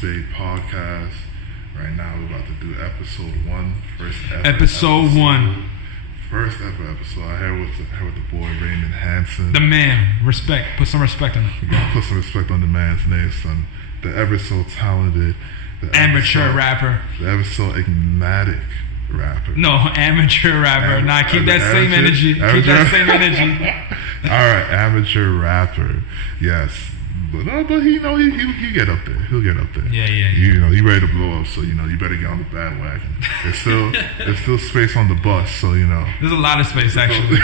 Spade podcast. Right now we're about to do episode 1, first ever Episode 1. First ever episode. I here with the boy Raymond Hanson. The man. Respect. Put some respect on it. We're gonna put some respect on the man's name, son. The ever so talented, the amateur rapper. The ever so enigmatic rapper. No, amateur rapper. Keep that same energy. Keep that same energy. Alright, amateur rapper. Yes. But he'll get up there. He'll get up there. Yeah. You ready to blow up, so you better get on the bandwagon. There's still space on the bus, so There's a lot of space actually. There's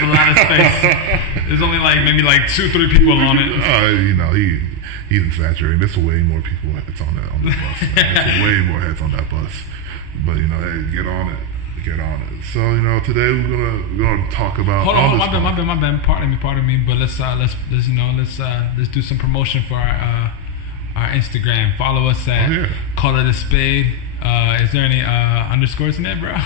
a lot of space. There's only maybe 2-3 people on it. He's exaggerating. There's way more people heads on the bus. There's way more heads on that bus. But hey, get on it. So today we're gonna talk about. Hold on, my bad. Pardon me. But let's do some promotion for our Instagram. Follow us at Call It a Spade. Is there any underscores in there, bro?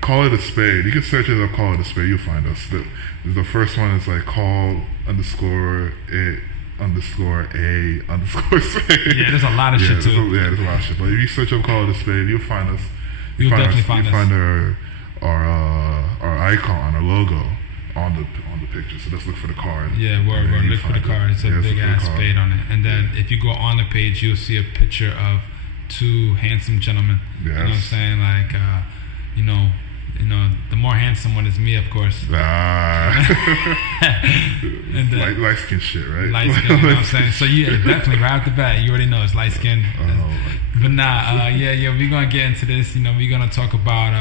Call It a Spade. You can search it up. Call It a Spade. You'll find us. The first one is call _it _a _spade. Yeah, there's a lot of shit too. There's a lot of shit. But if you search up Call It a Spade, you'll find us. You'll definitely find us. Find our icon, our logo on the picture. So let's look for the card. Yeah, we're look for the card. It's a big ass spade on it. And then if you go on the page, you'll see a picture of 2 handsome gentlemen. Yes. You know what I'm saying? The more handsome one is me, of course. And light skin shit, right? Light skin, you know what I'm saying? So yeah, definitely right off the bat, you already know it's light skin. But we're gonna get into this. We're gonna talk about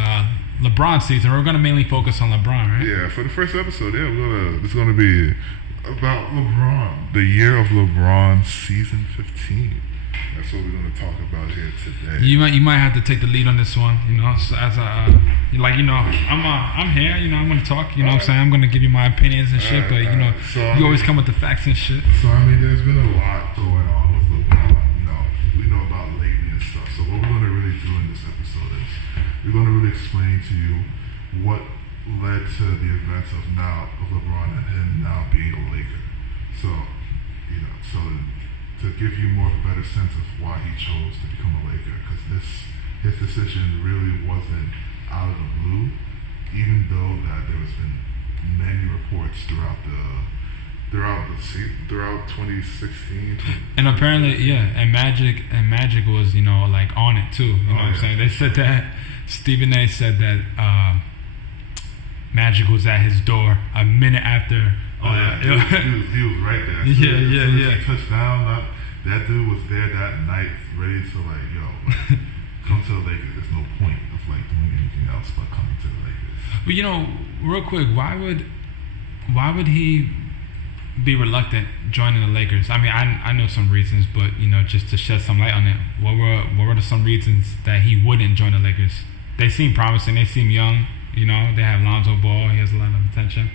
LeBron season. We're gonna mainly focus on LeBron, right? Yeah, for the first episode, it's gonna be about LeBron, the year of LeBron, season 15. That's what we're gonna talk about here today. You might have to take the lead on this one. So as I'm here. I'm gonna talk. You know what I'm saying? I'm gonna give you my opinions and shit. But you always come with the facts and shit. So there's been a lot going on with LeBron. We know about lately and stuff. So what we're gonna really do in this episode is we're gonna really explain to you what led to the events of LeBron and him now being a Laker. So to give you more of a better sense of why he chose to become a Laker, because his decision really wasn't out of the blue, even though that there has been many reports throughout 2016. And apparently, and Magic was on it too. You know what I'm saying? They said that Stephen A. said that Magic was at his door a minute after. He was right there. Yeah. He touched down. That dude was there that night, ready to come to the Lakers. There's no point of doing anything else but coming to the Lakers. But real quick, why would he be reluctant joining the Lakers? I know some reasons, but just to shed some light on it, what were some reasons that he wouldn't join the Lakers? They seem promising. They seem young. They have Lonzo Ball. He has a lot of attention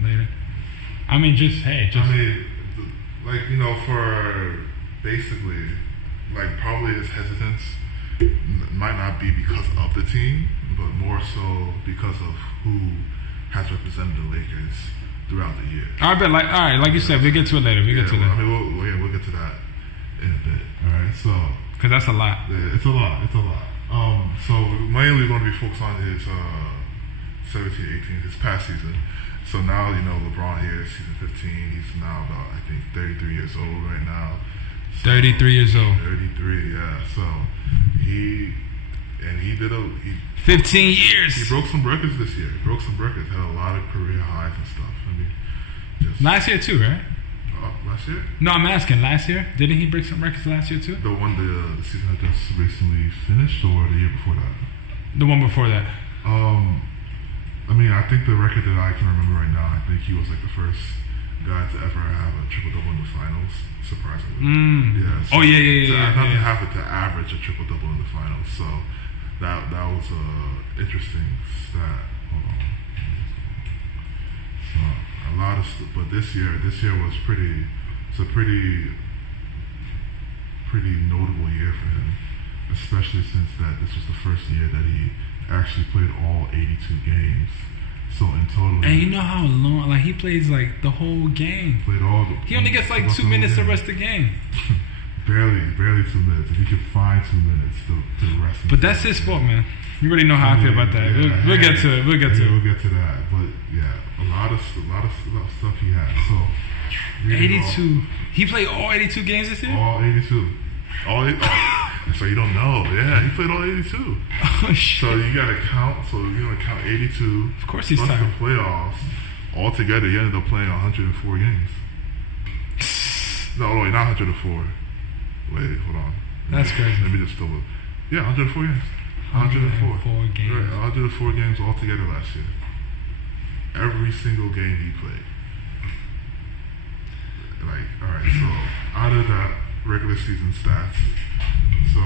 later. For basically, probably his hesitance might not be because of the team, but more so because of who has represented the Lakers throughout the year. All right, like you said, we'll get to it later. We'll get to that in a bit. All right, so because that's a lot. Yeah, it's a lot. So mainly we're going to be focused on his 17-18, his past season. So now, LeBron here, season 15, he's now about, I think, 33 years old right now. So 33 years old. 33, yeah. So he 15 years. He broke some records this year. Had a lot of career highs and stuff. Last year too, right? Last year? No, I'm asking. Last year? Didn't he break some records last year too? The one, the season that just recently finished, or the year before that? The one before that. I think the record that I can remember right now, I think he was the first guy to ever have a triple-double in the finals, surprisingly. Yeah. So yeah. To have it to average a triple-double in the finals. So that was interesting stat. Hold on. So a lot of stuff, but this year was it's a pretty notable year for him, especially since that this was the first year that he actually played all 82 games So in total, And you know how long? Like he plays like the whole game. played all the. He only gets like 2 minutes the rest of the game. barely 2 minutes. If he could find 2 minutes to rest. But that's his fault, man. You already know how I feel about that. Yeah, We'll get to it. We'll get to it. We'll get to that. But yeah, a lot of stuff he had. So 82. He played all 82 games this year. All 82. So you don't know. Yeah, he played all 82. Oh shit. So you gotta count. So you're gonna count 82. Of course he's plus tired. the playoffs. Altogether, he ended up playing 104 games. No, wait, not 104. Wait, hold on. That's crazy. Let me just double. Yeah, 104 games. 104 games. Right, 104 games altogether last year. Every single game he played. Like, alright, so out of that regular season stats, so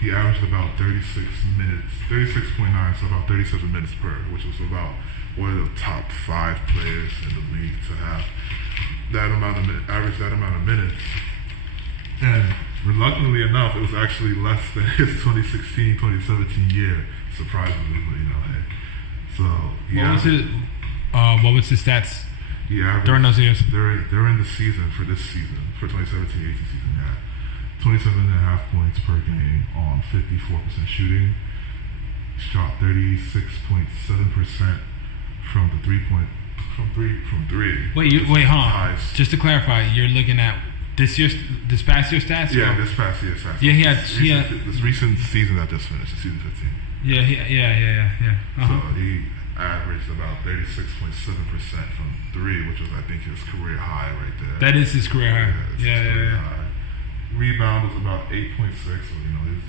he averaged about 36 minutes, 36.9, so about 37 minutes per, which was about one of the top 5 players in the league to have that amount of average that amount of minutes. And reluctantly enough, it was actually less than his 2016-2017 year, surprisingly, but hey. So what was his stats during those years? During the season, for 2017-18 season, 27.5 points per game on 54% shooting. Shot 36.7% from the from three. Wait, hold on. Just to clarify, you're looking at this past year's stats? Yeah, this past year's stats. Yeah, he had this recent season that just finished, season 15. Yeah. So he averaged about 36.7% from 3, which was, I think, his career high right there. That is his career high. Yeah. High. Rebound was about 8.6, so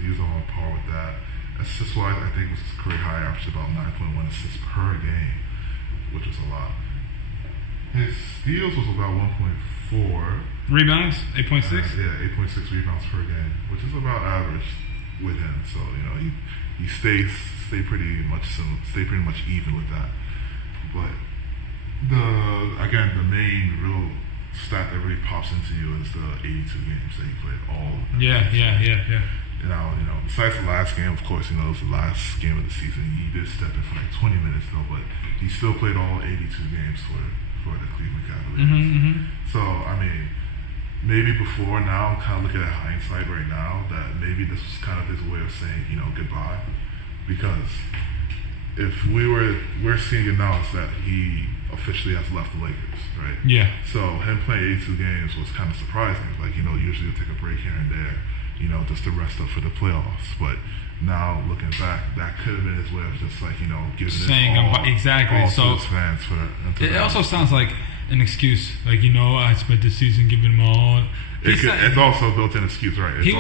he was on par with that. Assist-wise, I think was his career high, averaged about 9.1 assists per game, which was a lot. His steals was about 1.4. Rebounds, 8.6? Yeah, 8.6 rebounds per game, which is about average with him. So, he stayed pretty much even with that. But the main real stat that really pops into you is the 82 games that he played all. Yeah. Besides the last game, of course, it was the last game of the season. He did step in for like 20 minutes though, but he still played all 82 games for the Cleveland Cavaliers. Mm-hmm. So, maybe before, now I'm kind of looking at hindsight right now that maybe this was kind of his way of saying, goodbye. Because if we're seeing it now is that he officially has left the Lakers, right? Yeah. So him playing 82 games was kind of surprising. Like, usually he'll take a break here and there, just to rest up for the playoffs. But now looking back, that could have been his way of just like, giving saying it all, exactly. all So to his fans it also sounds like an excuse. Like, I spent the season giving him all. It's also built-in excuse, right? He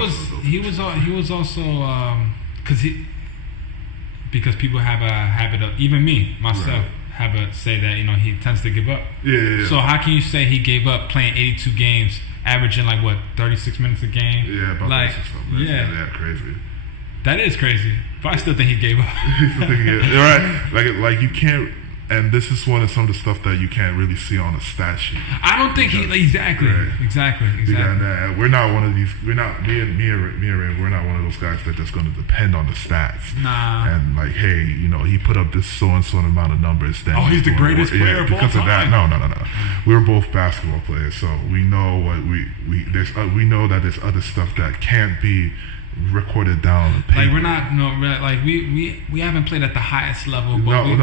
was also because people have a habit of, even me myself, have a say that he tends to give up. Yeah. So how can you say he gave up playing 82 games, averaging 36 minutes a game? Yeah, about 36 minutes. Yeah, crazy. That is crazy, but I still think he gave up. Right? Like you can't. And this is one of some of the stuff that you can't really see on a stat sheet. I don't think exactly. Yeah, we're not one of these. We're not me and Ray. We're not one of those guys that just going to depend on the stats. Nah. And hey, he put up this so and so amount of numbers. Then he's the greatest player of all because time. of that. No. We're both basketball players, so we know what we know that there's other stuff that can't be recorded down on paper. We haven't played at the highest level, but we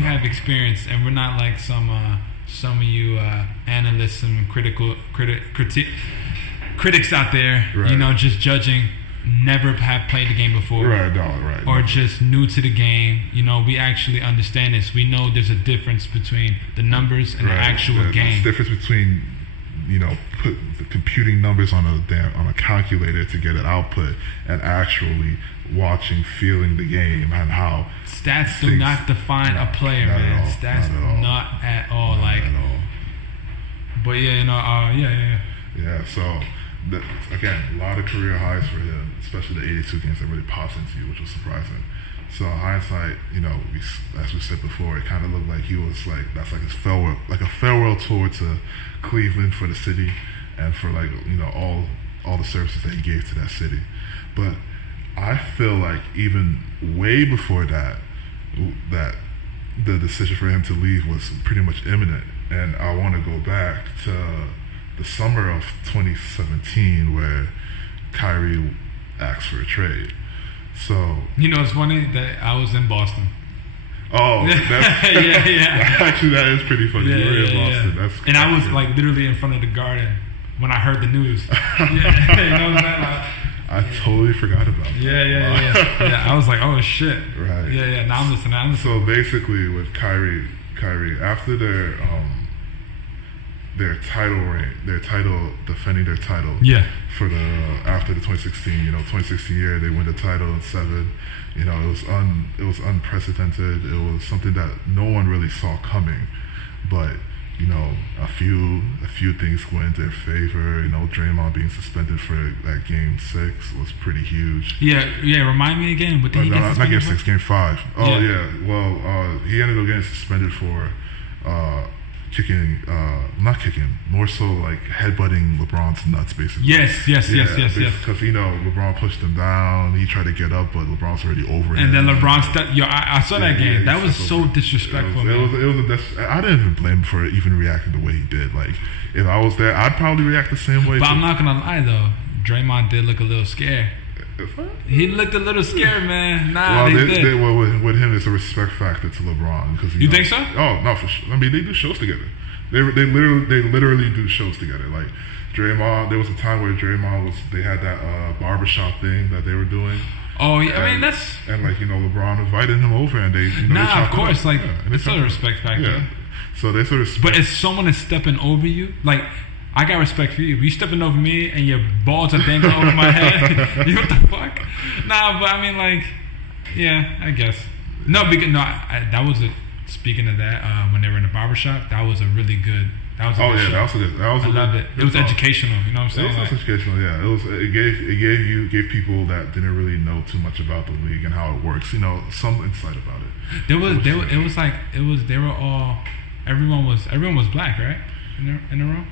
have experience, and we're not like some of you analysts and critics out there, right. Just judging, never have played the game before, right, or just new to the game. We actually understand this. We know there's a difference between the numbers and the actual game. There's a difference between put the computing numbers on a calculator to get an output and actually watching, feeling the game and how stats do not define a player, man. Stats not at all. But yeah. So again, a lot of career highs for him, especially the 82 games that really popped into you, which was surprising. So hindsight, as we said before, it kind of looked like he was that's his farewell, a farewell tour to Cleveland for the city, and for all the services that he gave to that city. But I feel like even way before that the decision for him to leave was pretty much imminent. And I want to go back to the summer of 2017 where Kyrie asked for a trade. So it's funny that I was in Boston. Oh, that's, yeah. Actually, that is pretty funny. Yeah, you were in yeah, Boston. yeah. That's and I was crazy. like literally in front of the Garden when I heard the news. Yeah, you know what I'm saying? Like, I totally forgot about that. Yeah. I was like, oh shit. Right. Yeah. Now I'm listening. So basically, with Kyrie after their defending their title. Yeah. For after the 2016, 2016 year, they win the title in 7. It was unprecedented. It was something that no one really saw coming, but a few things went in their favor. Draymond being suspended for that game 6 was pretty huge. Yeah. Remind me again. What did he get not suspended game 6, game 5. Oh yeah. Well, he ended up getting suspended for more so like headbutting LeBron's nuts, basically. Yes. Because LeBron pushed him down. He tried to get up, but LeBron's already over him. And then LeBron I saw that game. That was so disrespectful. I didn't even blame him for even reacting the way he did. Like, if I was there, I'd probably react the same way. But too. I'm not gonna lie though, Draymond did look a little scared. He looked a little scared, man. With him, it's a respect factor to LeBron because you think so? Oh no, for sure. I mean, they do shows together. They literally do shows together. Like Draymond, there was a time where they had that barbershop thing that they were doing. Oh yeah, I mean that's LeBron invited him over and they of course, like it's a respect factor. Yeah. So they sort of. But if someone is stepping over you, like. I got respect for you. If you stepping over me and your balls are dangling over my head, what the fuck? Nah, but I mean, like, yeah, I guess. No, because that was a. Speaking of that, when they were in the barbershop, that was a really good. That was a good show. That was I loved it. It was educational. You know what I'm saying? It was educational. Yeah, it gave people that didn't really know too much about the league and how it works. Some insight about it. Everyone was black, right? In a row?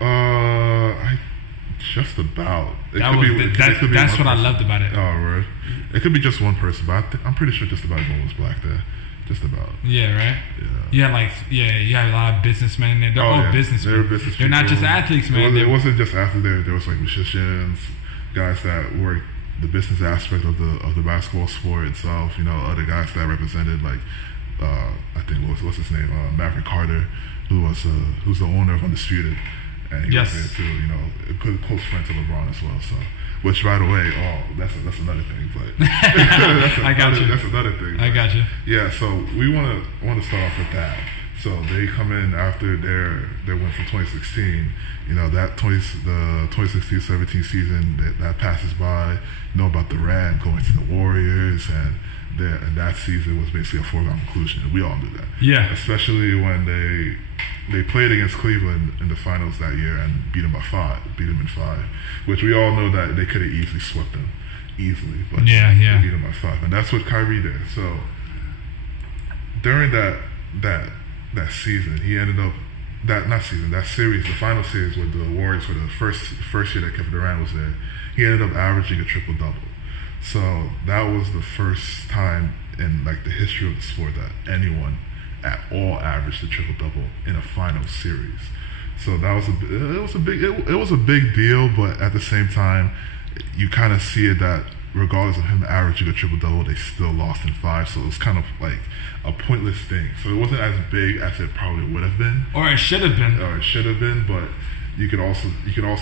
Just about. That's what I loved about it. Oh, right. It could be just one person, but I'm pretty sure just about everyone was black there. Just about. Yeah, right? Yeah. You had a lot of businessmen in there. They're all businessmen. They were business They're not just athletes, man. It wasn't just athletes. There was like musicians, guys that worked the business aspect of the basketball sport itself. Other guys that represented I think what's his name, Maverick Carter, who's the owner of Undisputed, and he was there too. A good close friend to LeBron as well. So, which by the way, that's another thing. But I got you. That's another thing. I got you. Yeah. So we want to start off with that. So they come in after their win from 2016. The 2016-17 season that passes by. About Durant going to the Warriors and that season was basically a foregone conclusion. We all knew that. Yeah. Especially when they played against Cleveland in the finals that year and beat them in 5, which we all know that they could have easily swept them. But they beat them by 5. And that's what Kyrie did. So during that season, he ended up that series, the final series with the Warriors for the first year that Kevin Durant was there, he ended up averaging a triple-double. So that was the first time in the history of the sport that anyone at all averaged a triple-double in a final series. So that was a big deal, but at the same time, you kind of see it that regardless of him averaging a triple-double, they still lost in 5. So it was kind of like a pointless thing. So it wasn't as big as it probably would have been, or it should have been. But you could also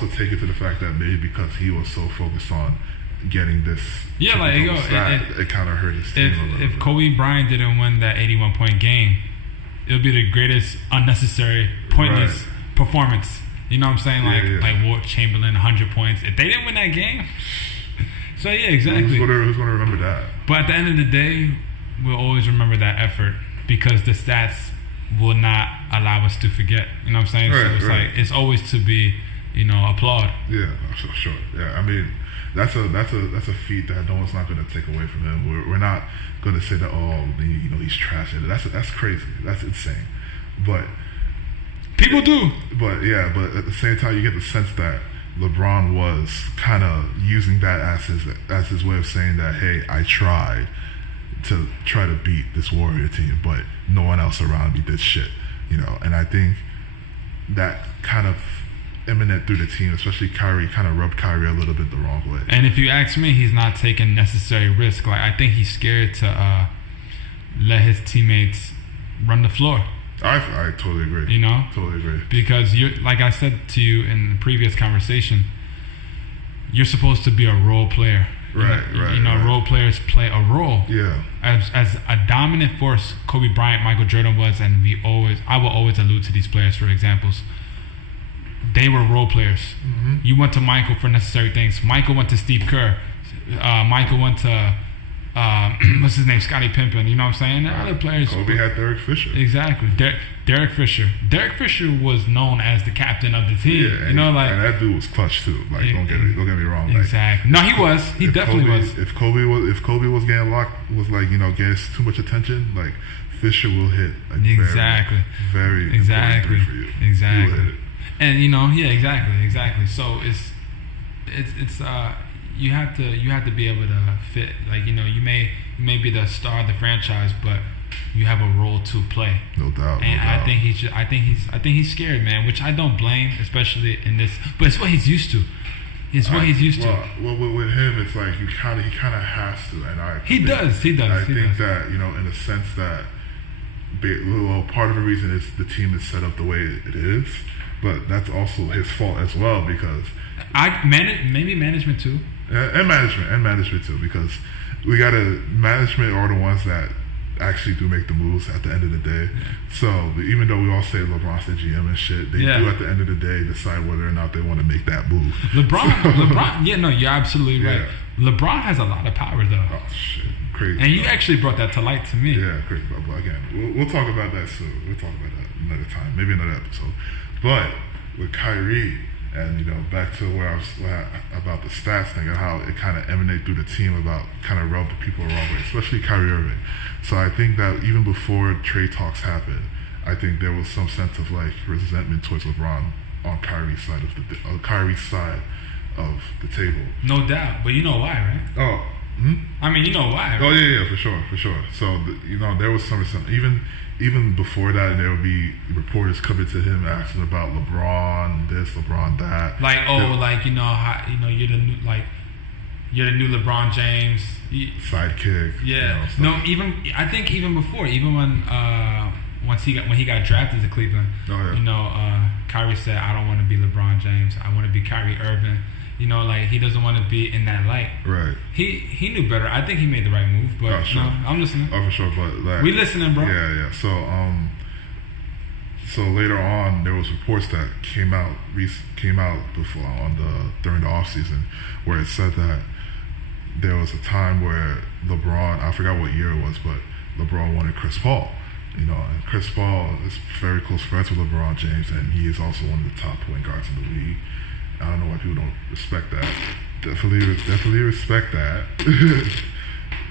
take it to the fact that maybe because he was so focused on getting this, it kind of hurt his team a little if bit. Kobe Bryant didn't win that 81-point game, it would be the greatest unnecessary, pointless performance. You know what I'm saying? Like Wilt Chamberlain, 100 points. If they didn't win that game, so yeah, exactly. Who's going to remember that? But at the end of the day, we'll always remember that effort because the stats will not allow us to forget. You know what I'm saying? Right, so it's right. like it's always to be, applaud. Yeah, sure. Yeah, I mean, that's a feat that no one's not going to take away from him. We're not going to say that he's trash. That's crazy. That's insane. But people do. But at the same time, you get the sense that LeBron was kind of using that as his way of saying that, hey, I tried to try to beat this Warrior team, but no one else around me did shit, you know. And I think that kind of eminent through the team, especially Kyrie, kind of rubbed Kyrie a little bit the wrong way. And if you ask me, he's not taking necessary risk. Like, I think he's scared to let his teammates run the floor. I totally agree. You know? Totally agree. Because you're, like I said to you in the previous conversation, you're supposed to be a role player. Right. Role players play a role. Yeah. As a dominant force, Kobe Bryant, Michael Jordan was, and I will always allude to these players for examples. They were role players. Mm-hmm. You went to Michael for necessary things. Michael went to Steve Kerr. Michael went to what's his name, Scottie Pippen. You know what I'm saying? Other players. Kobe had Derek Fisher. Exactly, Derek Fisher. Derek Fisher was known as the captain of the team. Yeah, you know, and that dude was clutch too. Like, don't get me wrong. Exactly. Like, No, he was. He definitely was. If Kobe was getting locked, was like, you know, getting too much attention, like Fisher will hit. Exactly. Very Exactly. important for you. Exactly. And you know, yeah, exactly. So it's you have to be able to fit. Like, you know, you may be the star of the franchise, but you have a role to play. No doubt. And I think he's scared, man. Which I don't blame, especially in this. But it's what he's used to. Well, with him, it's like he kind of has to, and he does. I think that, you know, in a sense that, part of the reason is the team is set up the way it is, but that's also his fault as well, because maybe management too. And management too, because management are the ones that actually do make the moves at the end of the day. Yeah. So even though we all say LeBron's the GM and shit, they do at the end of the day decide whether or not they want to make that move. LeBron, yeah, no, you're absolutely right. LeBron has a lot of power though. Oh shit, crazy. And you actually brought that to light to me. Yeah, crazy. But again, we'll talk about that soon. We'll talk about that another time, maybe another episode. But with Kyrie, and, you know, back to where I was about the stats thing and how it kind of emanated through the team about kind of rubbed people the wrong way, especially Kyrie Irving. So I think that even before trade talks happened, I think there was some sense of like resentment towards LeBron on Kyrie's side of the table. No doubt, but you know why, right? Oh, I mean, you know why? Right? Oh yeah, for sure. So you know, there was some resentment. Even before that, and there would be reporters coming to him asking about LeBron this, LeBron that. Like, like, you know, how, you know, you're the new LeBron James sidekick. Yeah. You know, I think even before, even when he got drafted to Cleveland, you know, Kyrie said, "I don't want to be LeBron James. I want to be Kyrie Irving." You know, like, he doesn't want to be in that light. Right. He knew better. I think he made the right move, but sure. no, I'm listening. Oh, for sure, but like, we listening, bro. Yeah. So later on, there was reports that came out before during the off season, where it said that there was a time where LeBron, I forgot what year it was, but LeBron wanted Chris Paul. You know, and Chris Paul is very close friends with LeBron James, and he is also one of the top point guards in the league. I don't know why people don't respect that. Definitely respect that.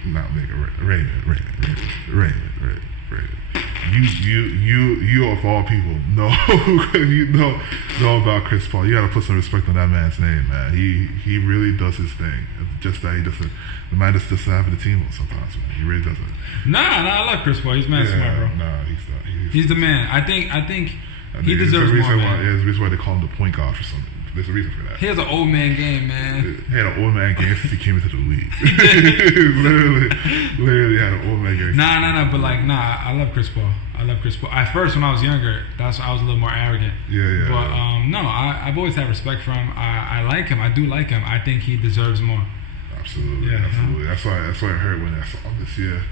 Not Raymond. You of all people know about Chris Paul. You got to put some respect on that man's name, man. He really does his thing. It's just that the man just doesn't have the team sometimes, man. He really doesn't. Nah, I love Chris Paul. He's smart, bro. Nah, he's not. He's the man. I think he deserves more, man. There's a reason why they call him the point guard for something. There's a reason for that. He has an old man game, man. He had an old man game since he came into the league. literally had an old man game. Nah. But like, I love Chris Paul. At first, when I was younger, I was a little more arrogant. Yeah. But no, I've always had respect for him. I like him. I do like him. I think he deserves more. Absolutely. That's why I heard when I saw this year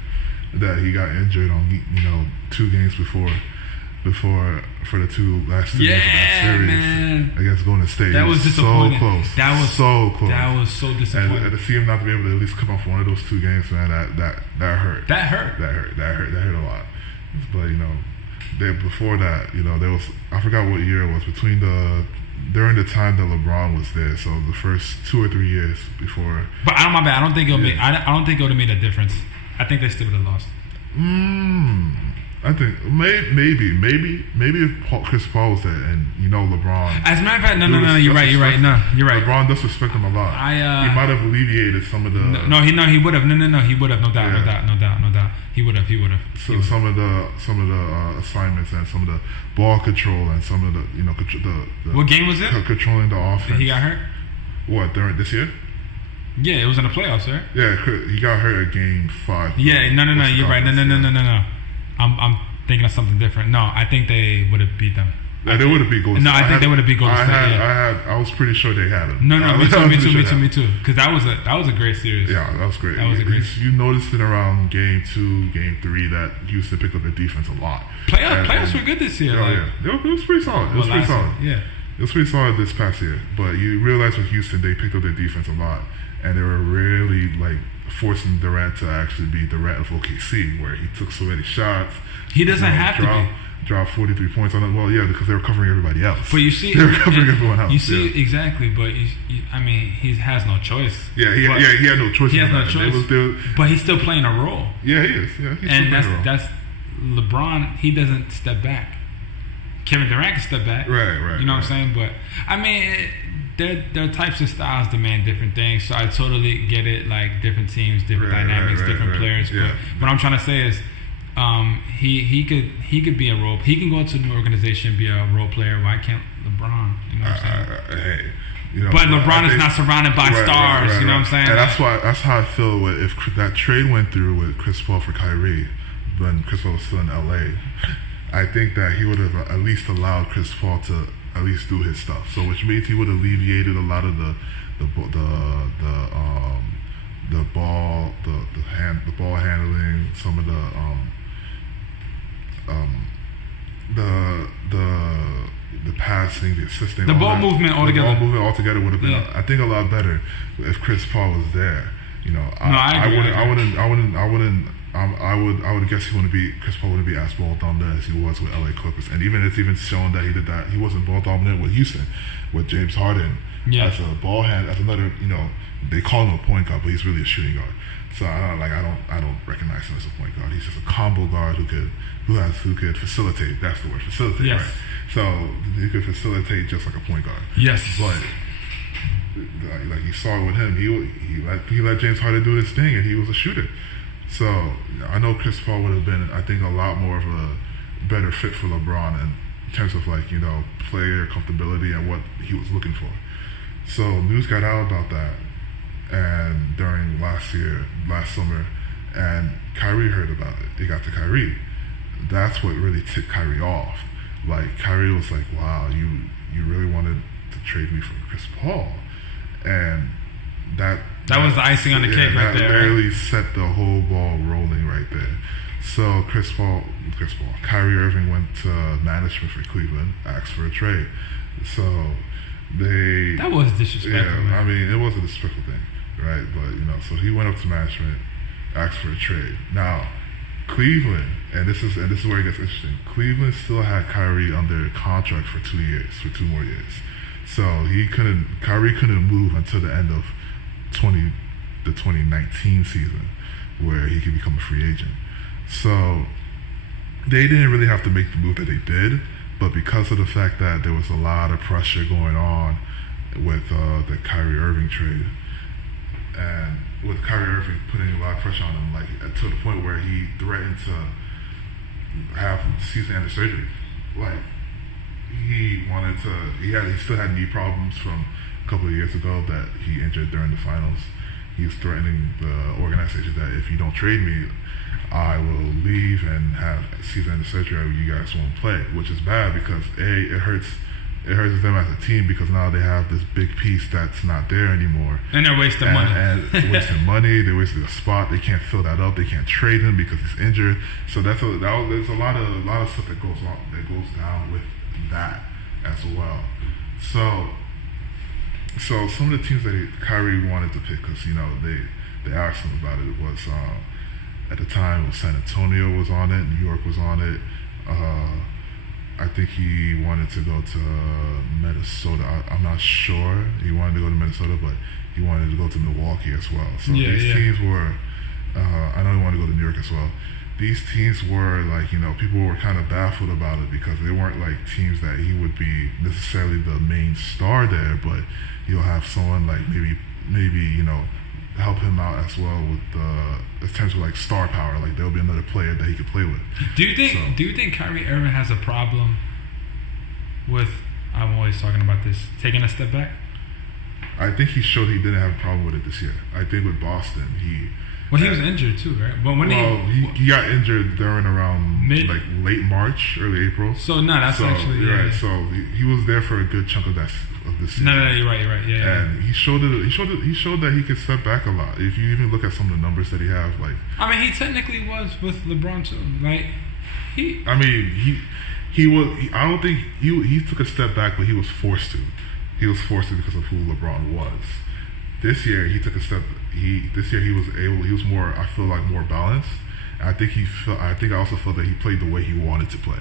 that he got injured on 2 games before for the last two games of that series, man, against Golden State. That was disappointing. So close. That was so close. That was so disappointing. And to see him not to be able to at least come off one of those 2 games, man, that hurt. That hurt a lot. But before that, there was, I forgot what year it was, during the time that LeBron was there, so the first 2 or 3 years before. But my bad. I don't think it would have made a difference. I think they still would have lost. I think maybe if Chris Paul was there and LeBron. As a matter of fact, no, you're right. LeBron does respect him a lot. He might have alleviated some of the. He would have. No, he would have. No doubt. He would have. So some of the assignments and some of the ball control and some of the what game was it? Controlling the offense. He got hurt. What, during this year? Yeah, it was in the playoffs, right? Yeah, he got hurt at game 5. Yeah, no, you're right. No. I'm thinking of something different. No, I think they would have beat them. Yeah, they would have beat Golden State. No, I think they would have beat Golden State. I was pretty sure they had him. No, me too. Because that was a great series. Yeah, that was great. That was a great. You noticed it around game 2, game 3 that Houston picked up their defense a lot. Playoffs were good this year. It was pretty solid. It was pretty solid this past year. But you realize with Houston, they picked up their defense a lot, and they were really forcing Durant to actually be Durant of OKC, where he took so many shots. He doesn't have to be. Dropped 43 points on it. Well, yeah, because they were covering everybody else. But you see, they were covering everyone else. You see exactly, but he has no choice. He had no choice. He has no choice. But he's still playing a role. Yeah, he is. Yeah, he's and still playing a role. that's LeBron. He doesn't step back. Kevin Durant can step back. Right. You know what I'm saying? But their types of styles demand different things. So I totally get it. Like different teams, different dynamics, different players. Yeah. But what I'm trying to say is, he could be a role. He can go into a new organization and be a role player. Why can't LeBron? You know what I'm saying? But LeBron is not surrounded by stars. You know what I'm saying? And that's how I feel if that trade went through with Chris Paul for Kyrie, when Chris Paul was still in LA. I think that he would have at least allowed Chris Paul to at least do his stuff. So which means he would have alleviated a lot of the ball handling, some of the passing, the assisting, the ball movement altogether. The ball movement altogether would have been, I think, a lot better if Chris Paul was there. I would guess Chris Paul wouldn't be as ball dominant as he was with LA Clippers, and it's even shown that he did that. He wasn't ball dominant with Houston, with James Harden as a ball hand, as another. They call him a point guard, but he's really a shooting guard. So I don't recognize him as a point guard. He's just a combo guard who could facilitate. That's the word, facilitate. Yes. Right? So he could facilitate just like a point guard. Yes. But like you saw with him, he let James Harden do his thing, and he was a shooter. So I know Chris Paul would have been, I think, a lot more of a better fit for LeBron in terms of player comfortability and what he was looking for. So news got out about that, and during last summer, and Kyrie heard about it. It got to Kyrie. That's what really ticked Kyrie off. Kyrie was like, "Wow, you really wanted to trade me for Chris Paul," and that was the icing on the cake right there. That really set the whole ball rolling right there. So Kyrie Irving went to management for Cleveland, asked for a trade. So that was disrespectful. Yeah, I mean, it was a disrespectful thing, right? But so he went up to management, asked for a trade. Now Cleveland, and this is where it gets interesting. Cleveland still had Kyrie under contract for 2 more years. So Kyrie couldn't move until the end of the 2019 season, where he could become a free agent. So they didn't really have to make the move that they did, but because of the fact that there was a lot of pressure going on with the Kyrie Irving trade, and with Kyrie Irving putting a lot of pressure on him, to the point where he threatened to have season-ending surgery. He still had knee problems from a couple of years ago that he injured during the finals. He was threatening the organization that if you don't trade me, I will leave and have season-ending surgery, or you guys won't play, which is bad because it hurts them as a team, because now they have this big piece that's not there anymore, and they're wasting money. And wasting money. They wasted a spot. They can't fill that up. They can't trade him because he's injured. So there's a lot of stuff that goes down with that as well. So some of the teams that Kyrie wanted to pick, because they asked him about it, was at the time it was San Antonio was on it, New York was on it. I think he wanted to go to Minnesota. I'm not sure he wanted to go to Minnesota, but he wanted to go to Milwaukee as well. So these teams were, I know he wanted to go to New York as well. these teams were like, people were kind of baffled about it because they weren't like teams that he would be necessarily the main star there, but he'll have someone like maybe help him out as well with the potential like star power. Like there'll be another player that he could play with. Do you think Kyrie Irving has a problem with? I'm always talking about this. Taking a step back. I think he showed he didn't have a problem with it this year. I think with Boston, he was injured too, right? But when he got injured during around like late March, early April. So actually right. So he was there for a good chunk of this season. No, you're right. Yeah. And he showed that he could step back a lot. If you even look at some of the numbers that he has, like he technically was with LeBron too. Like he was. I don't think he took a step back, but he was forced to. He was forced to because of who LeBron was. This year he took a step. This year he was more. I feel like more balanced. I think I also felt that he played the way he wanted to play.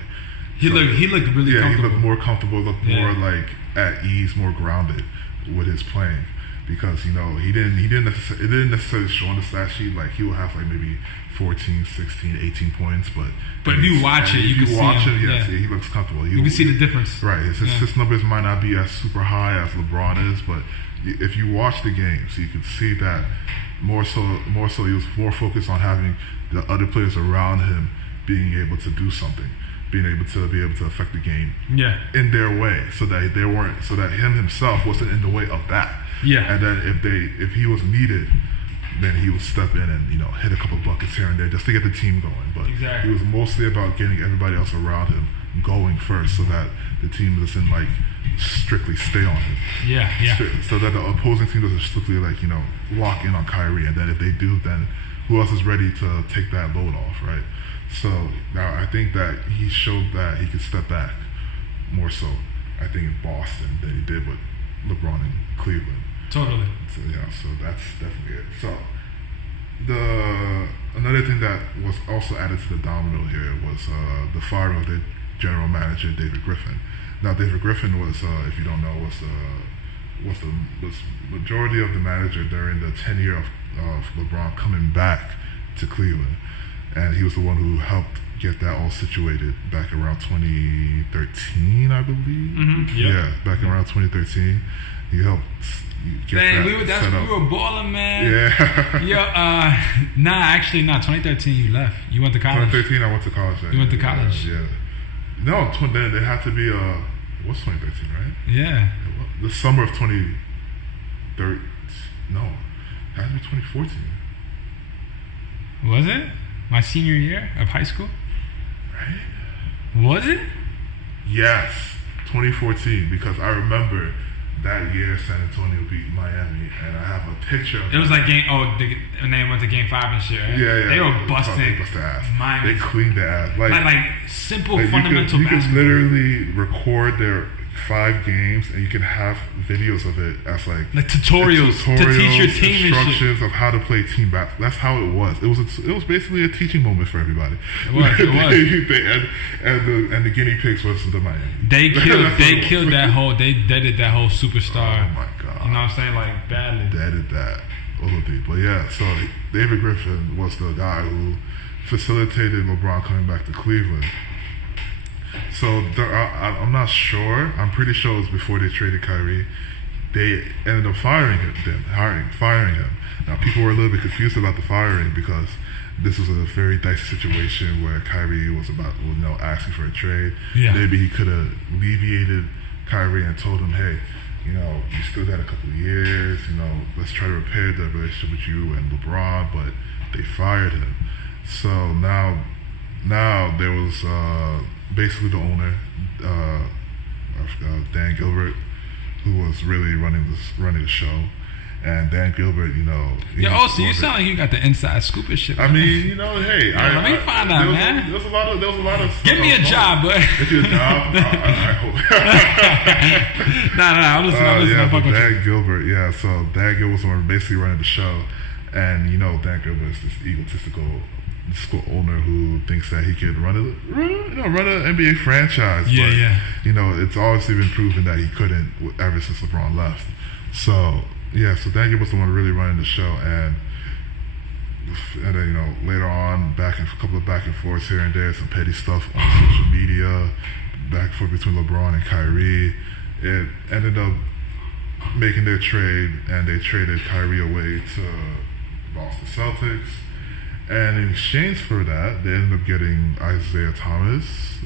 He looked really comfortable. He looked more comfortable. Looked more like at ease, more grounded with his playing. Because it didn't necessarily show on the stat sheet. Like he will have like maybe 14, 16, 18 points, but if you watch it, you can see him. Yes, he looks comfortable. You can see the difference. Right. His numbers might not be as super high as LeBron is, but if you watch the games, you can see that more so he was more focused on having the other players around him being able to do something, being able to affect the game in their way, so that him himself wasn't in the way of that. Yeah. And then if he was needed, then he would step in and hit a couple buckets here and there just to get the team going. But it was mostly about getting everybody else around him going first, so that the team doesn't like strictly stay on him. Yeah. So that the opposing team doesn't strictly like lock in on Kyrie, and then if they do, then who else is ready to take that load off, right? So now I think that he showed that he could step back more so, I think, in Boston than he did with LeBron in Cleveland. Totally. So that's definitely it. So another thing that was also added to the domino here was the firing of the general manager David Griffin. Now David Griffin was, if you don't know, was majority of the manager during the tenure of LeBron coming back to Cleveland, and he was the one who helped get that all situated back around 2013, I believe. Mm-hmm. Yep. Yeah, back around 2013, he helped. We were balling, man. Yeah. Actually, 2013 you left. You went to college. 2013 I went to college. You went to college. Yeah. No, then it had to be what's 2013, right? Yeah. The summer of 2013. No, it had to be 2014. Was it my senior year of high school? Right. Was it? Yes, 2014, because I remember that year San Antonio beat Miami, and I have a picture of it. Was like game. And they went to game 5 and shit. Right? Yeah. They were busting. They busted ass. Miami. They cleaned their ass. Like simple fundamental you basketball. could literally record their 5 games, and you can have videos of it as like tutorials to teach your team instructions of how to play team basketball. That's how it was. It was basically a teaching moment for everybody. It was. And the guinea pigs was the Miami. They killed that whole. They did that whole superstar. Oh my god! You know what I'm saying? Like badly. They did that. But yeah, so David Griffin was the guy who facilitated LeBron coming back to Cleveland. So I'm not sure. I'm pretty sure it was before they traded Kyrie. They ended up firing him. Now people were a little bit confused about the firing because this was a very dicey situation where Kyrie was asking for a trade. Yeah. Maybe he could have alleviated Kyrie and told him, hey, you still got a couple of years. Let's try to repair the relationship with you and LeBron. But they fired him. So now there was basically the owner, Dan Gilbert, who was really running the show. And Dan Gilbert, so you sound like you got the inside scoop and shit. I mean, hey, let me find out, man. There was a lot of stuff. Give me a job, but get you a job. I hope. I'm just Dan Gilbert, so Dan Gilbert was the one basically running the show, and Dan Gilbert is this egotistical owner who thinks that he could run an NBA franchise. Yeah. It's obviously been proven that he couldn't ever since LeBron left. So Dan Gilbert's the one really running the show, and and then later on, a couple of back and forths here and there, some petty stuff on social media, back and forth between LeBron and Kyrie. It ended up making their trade, and they traded Kyrie away to Boston Celtics. And in exchange for that, they ended up getting Isaiah Thomas,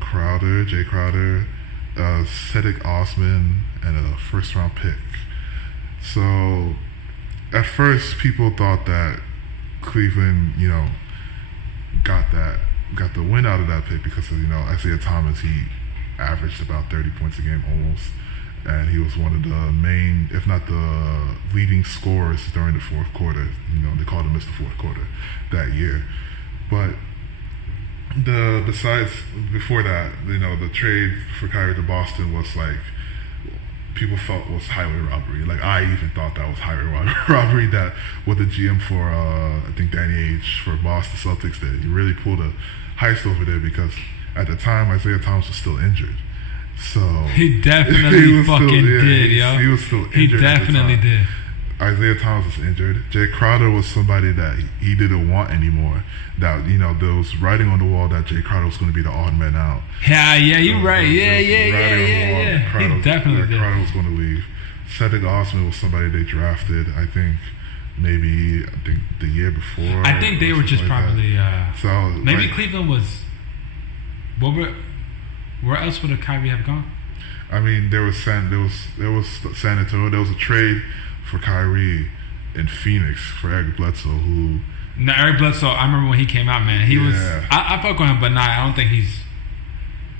Jay Crowder, Cedric Osman, and a first-round pick. So, at first, people thought that Cleveland, got the win out of that pick because of Isaiah Thomas. He averaged about 30 points a game almost, and he was one of the main, if not the leading scorers during the fourth quarter. They called him Mr. Fourth Quarter that year. But besides before that, the trade for Kyrie to Boston was like people felt was highway robbery. Like I even thought that was highway robbery. That what the GM for I think Danny Ainge for Boston Celtics did. He really pulled a heist over there because at the time Isaiah Thomas was still injured. So he definitely did, yo. He was still injured. He definitely did. Isaiah Thomas was injured. Jay Crowder was somebody that he didn't want anymore. That there was writing on the wall that Jay Crowder was going to be the odd man out. Yeah, you're right. Yeah. He definitely did. Crowder was going to leave. Cedric Osman was somebody they drafted. I think the year before. I think they were just probably. So maybe Cleveland was. Where else would a Kyrie have gone? I mean, there was San Antonio. There was a trade for Kyrie in Phoenix for Eric Bledsoe, who. No, Eric Bledsoe. I remember when he came out, man. He was. I fuck with him, but I don't think he's.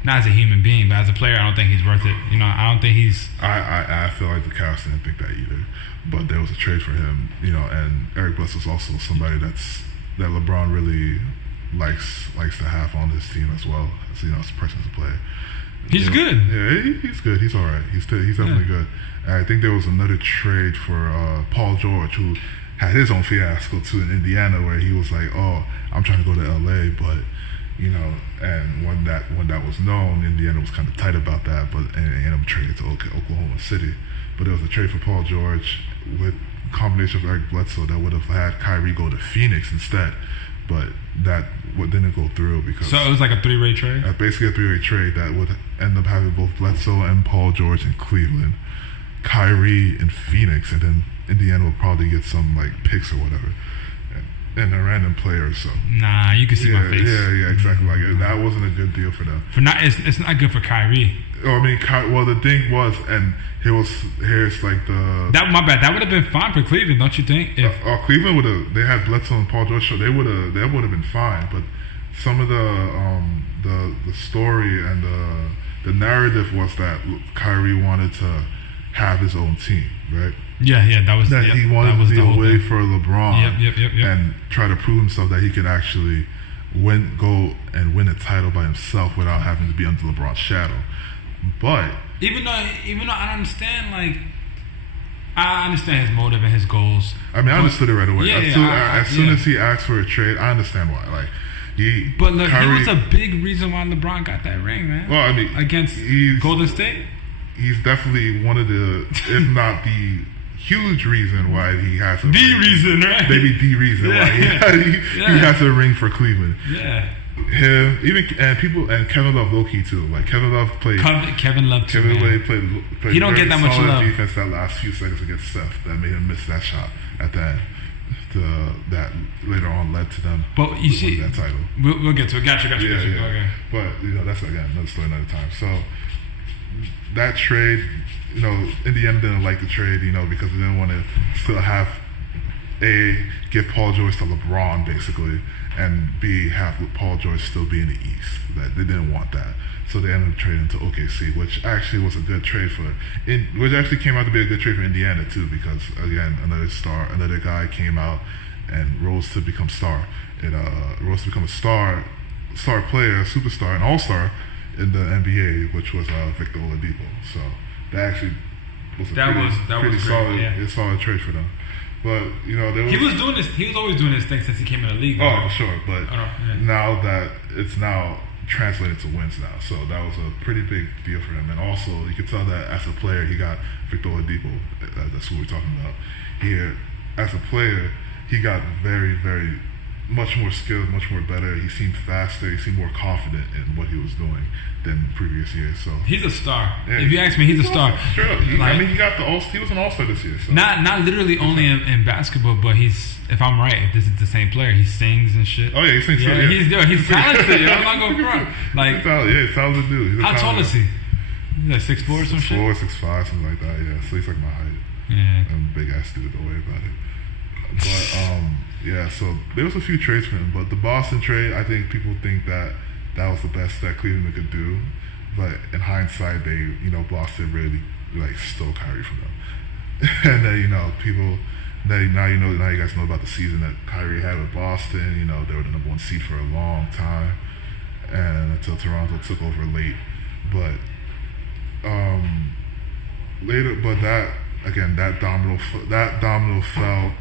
Not as a human being, but as a player, I don't think he's worth it. I don't think he's. I feel like the Cavs didn't think that either, but there was a trade for him, and Eric Bledsoe is also somebody that LeBron really likes to have on his team as well. As, as a person, as a player. He's good. Yeah, he's good. He's all right. He's definitely good. And I think there was another trade for Paul George, who had his own fiasco too in Indiana, where he was like, "Oh, I'm trying to go to LA," but and when that was known, Indiana was kind of tight about that, but and ended up trading to Oklahoma City. But there was a trade for Paul George with combination of Eric Bledsoe that would have had Kyrie go to Phoenix instead, but that didn't go through because. So it was like a three-way trade. Basically a three-way trade that would end up having both Bledsoe and Paul George in Cleveland, Kyrie in Phoenix, and then Indiana will probably get some like picks or whatever. And a random player, so. Nah, you can see my face. Yeah, exactly. Like that wasn't a good deal for them. It's not good for Kyrie. Oh, I mean, the thing was, and here's like the. My bad. That would have been fine for Cleveland, don't you think? Cleveland would have. They had Bledsoe and Paul George, so that would have been fine. But some of the story and the narrative was that Kyrie wanted to have his own team, right? Yeah, that was he wanted to be away for LeBron. Yep. And try to prove himself that he could actually go and win a title by himself without having to be under LeBron's shadow. But even though I don't understand, like I understand his motive and his goals. I mean, I understood it right away. As soon as he asked for a trade, I understand why. Like but look, Kyrie, he was a big reason why LeBron got that ring, man. Well, I mean, against Golden State. He's definitely one of the, if not the huge reason why he has a ring. Reason, right? Maybe the reason why he has a ring for Cleveland. Yeah. Him, and Kevin Love low key too. Like Kevin Love played. Kevin Love too. Kevin Love played. He don't get that much love. Defense that last few seconds against Steph that made him miss that shot at the end. That later on led to them. But you see that title. We'll get to it. Gotcha. Yeah. Okay. But that's again another story another time. So that trade, Indiana didn't like the trade, because they didn't want to still have give Paul George to LeBron basically, and have Paul George still be in the East. That they didn't want that, so they ended up trading to OKC, which actually was a good trade which actually came out to be a good trade for Indiana too, because again another guy came out and rose to become star. Rose to become a star player, a superstar, an all-star in the NBA, which was Victor Oladipo. So that actually was a pretty solid trade for them. But he was doing this. He was always doing this thing since he came in the league. Oh, sure. But now that it's now translated to wins now, so that was a pretty big deal for him. And also, you could tell that as a player, he got Victor Oladipo. That's what we're talking about here. As a player, he got very, very much more skilled, much more better. He seemed faster. He seemed more confident in what he was doing than previous years. So he's a star. yeah, If you ask me, he's a star. Sure. Like, I mean, he was an all-star this year. So. Not literally only in basketball, but if I'm right, if this is the same player, he sings and shit. Oh yeah, he sings. Yeah, yeah. he's talented. Yo, I'm not going front. Like, he's a talented dude. How tall is he? He's like 6'4" or some shit. 6'4", 6'5", something like that. Yeah, so he's like my height. Yeah. I'm a big ass dude. Don't worry about it. But yeah, so there was a few trades for him, but the Boston trade, I think people think that was the best that Cleveland could do, but in hindsight, they Boston really like stole Kyrie from them, and then people. Now you guys know about the season that Kyrie had with Boston. They were the number 1 seed for a long time, and until Toronto took over late. But later, but that domino fell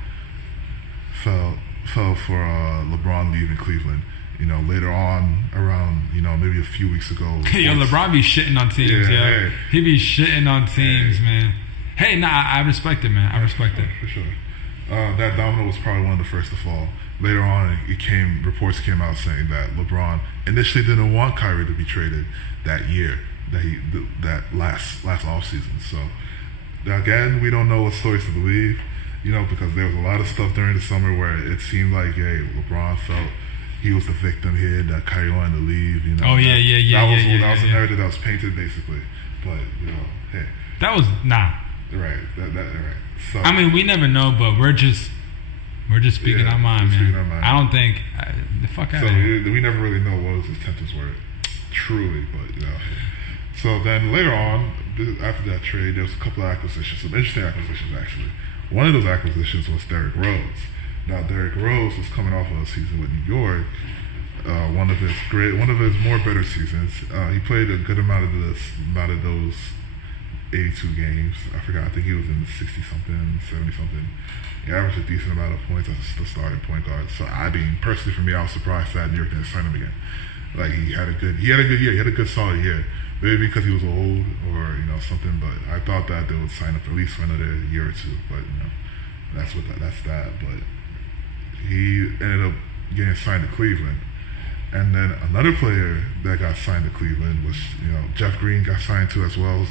for LeBron leaving Cleveland. Later on, around maybe a few weeks ago. Yo, LeBron be shitting on teams. Yeah. He be shitting on teams, man. Hey, nah, I respect it, man. I respect it for sure. That domino was probably one of the first to fall. Later on, reports came out saying that LeBron initially didn't want Kyrie to be traded that year, that last off season. So again, we don't know what stories to believe, because there was a lot of stuff during the summer where it seemed like, LeBron felt he was the victim here, that Kyrie wanted to leave. Oh yeah. That was the narrative that was painted basically. But hey, that was nah. Right. Right. So, I mean, we never know, but we're just speaking our mind, man. I don't think the fuck out of here. We never really know what his intentions were, truly. But so then later on, after that trade, there was a couple of acquisitions, some interesting acquisitions actually. One of those acquisitions was Derrick Rose. Now Derrick Rose was coming off of a season with New York, one of his more better seasons. He played a good amount of those 82 games. I forgot. I think he was in 60-something, 70-something. He averaged a decent amount of points as the starting point guard. So personally for me, I was surprised that New York didn't sign him again. Like he had a good year. He had a good solid year. Maybe because he was old or something. But I thought that they would sign up at least for another year or two. But that's that. But he ended up getting signed to Cleveland. And then another player that got signed to Cleveland was, Jeff Green got signed to as well.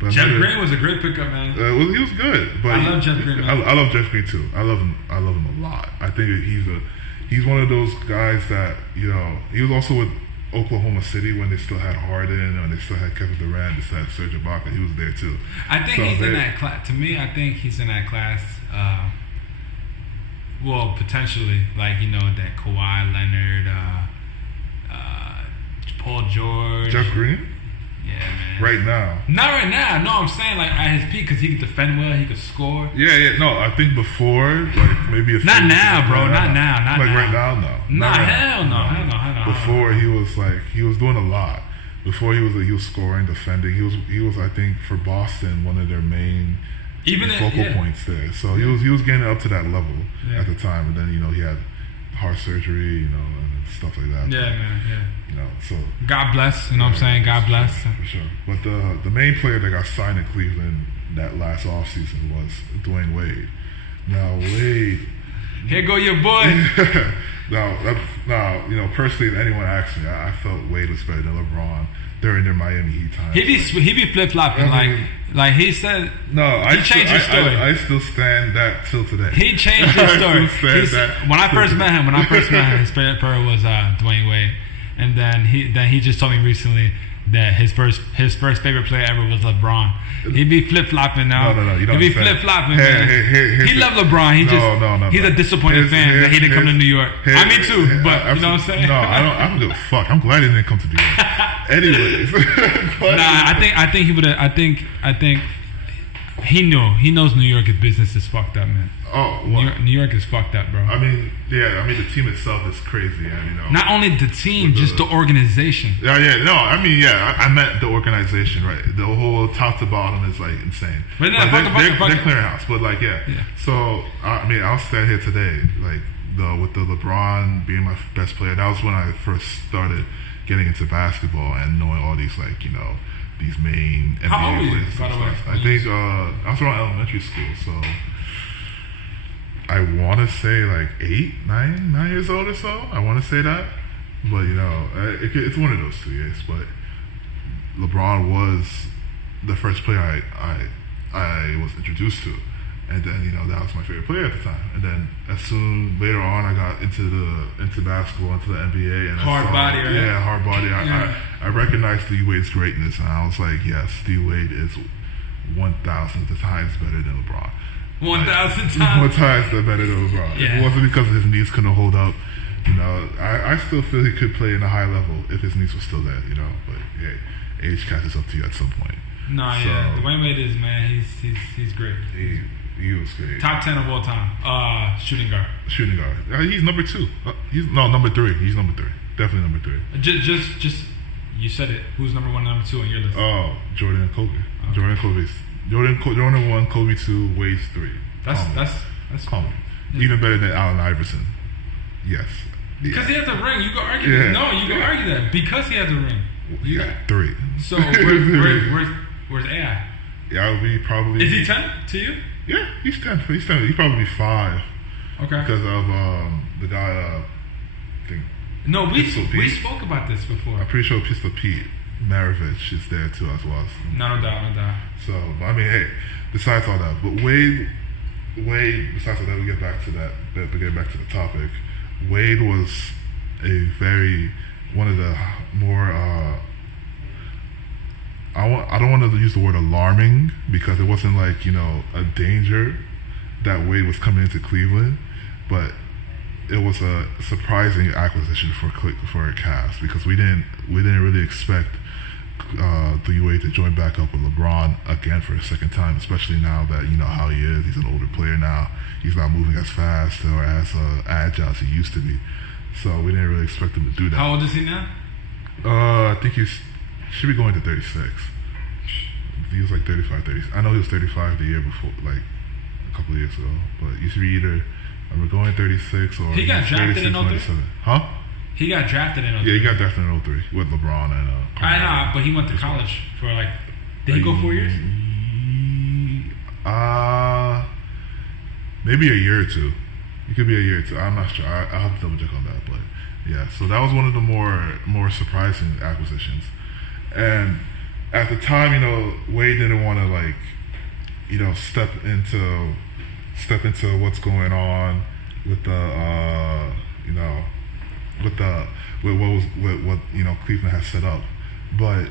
But Jeff Green was a great pickup, man. Well, he was good. But I love Jeff Green. I love Jeff Green too. I love him a lot. I think he's one of those guys that he was also with Oklahoma City when they still had Harden and they still had Kevin Durant, they still had Serge Ibaka. He was there too. I think he's in that class. To me, I think he's in that class. Well, potentially, like that Kawhi Leonard, Paul George, Jeff Green. Yeah, man. Right now. Not right now. No, I'm saying like at his peak because he could defend well, he could score. Yeah. No, I think before, like maybe a few not now, ago, bro. Not now. Not like now. Right now, no. Nah, right hell no. Before he was doing a lot. Before he was scoring, defending. He was I think for Boston one of their main focal points there. So he was getting up to that level at the time, and then he had heart surgery, and stuff like that. Yeah, man. Yeah. So God bless. You know what I'm saying? God bless. For sure. But the main player that got signed in Cleveland that last offseason was Dwayne Wade. Now Wade. Here go your boy. Now, personally, if anyone asked me, I felt Wade was better than LeBron during their Miami Heat time. He be flip flopping like he said. No, he changed his story. I still stand that till today. He changed his story. When I first met him, his favorite player was Dwayne Wade, and then he just told me recently that his first favorite player ever was LeBron. He be flip flopping now. No, you don't. He be flip flopping, man. He loved LeBron. He's a disappointed fan that he didn't come to New York. I mean too, but you know what I'm saying? No, I don't give a fuck. I'm glad he didn't come to New York. Anyways, I think he would have. I think he knows New York's business is fucked up, man. Oh, what? New York is fucked up, bro. I mean, the team itself is crazy, and not only the team, just the organization. I meant the organization, right? The whole top to bottom is like insane. But they're clearing house, but yeah. So I'll stand here today, with the LeBron being my best player. That was when I first started getting into basketball and knowing all these these main NBA How old were you, players. by the way? I think I was around elementary school, so. I want to say like 9 years old or so. I want to say that, but it's one of those 2 years. But LeBron was the first player I was introduced to, and then that was my favorite player at the time. And then later on I got into basketball, into the NBA, and hard body, right? Yeah, hard body. I recognized D Wade's greatness, and I was like, yes, D Wade is 1,000 times better than LeBron. 1,000 times. 1 times better than LeBron. Yeah. It wasn't because his knees couldn't hold up. I still feel he could play in a high level if his knees were still there. But yeah, age catches up to you at some point. No, yeah, Dwayne Wade is, man. He's great. He was great. Top 10 of all time. Shooting guard. Shooting guard. He's number 2. Number 3. He's number 3. Definitely number 3. Just you said it. Who's number 1 and number 2 on your list? Oh, Jordan and Kobe. Okay. Jordan 1, Kobe 2, Wade's 3. That's common. Yeah. Even better than Allen Iverson. Yes. Because he has a ring. You can argue that. No, you can argue that. Because he has a ring. You got 3. So where's AI? Yeah, I would be probably. Is he 10 to you? Yeah, he's 10. He's 10. He'd probably be 5. Okay. Because of the guy. I think. No, we spoke about this before. I'm pretty sure Pistol Pete Maravich is there too as well. No doubt. So, I mean, hey, besides all that, but Wade. Besides all that, we get back to that. But get back to the topic. Wade was one of the more. I don't want to use the word alarming because it wasn't like a danger that Wade was coming into Cleveland, but it was a surprising acquisition for Cavs because we didn't really expect the UA to join back up with LeBron again for a second time, especially now that how he is. He's an older player now. He's not moving as fast or as agile as he used to be. So we didn't really expect him to do that. How old is he now? I think he should be going to 36. He was like 35, 30. I know he was 35 the year before, like a couple of years ago. But he should be either we're going 36 or he got drafted in 03? Huh? He got drafted in 03. Yeah, he got drafted in 03 with LeBron and. I know, but he went to college for like. Did he go 4 years? Maybe a year or 2. It could be a year or 2. I'm not sure. I'll have to double check on that, but yeah. So that was one of the more surprising acquisitions, and at the time, Wade didn't want to step into what's going on with the what Cleveland has set up, but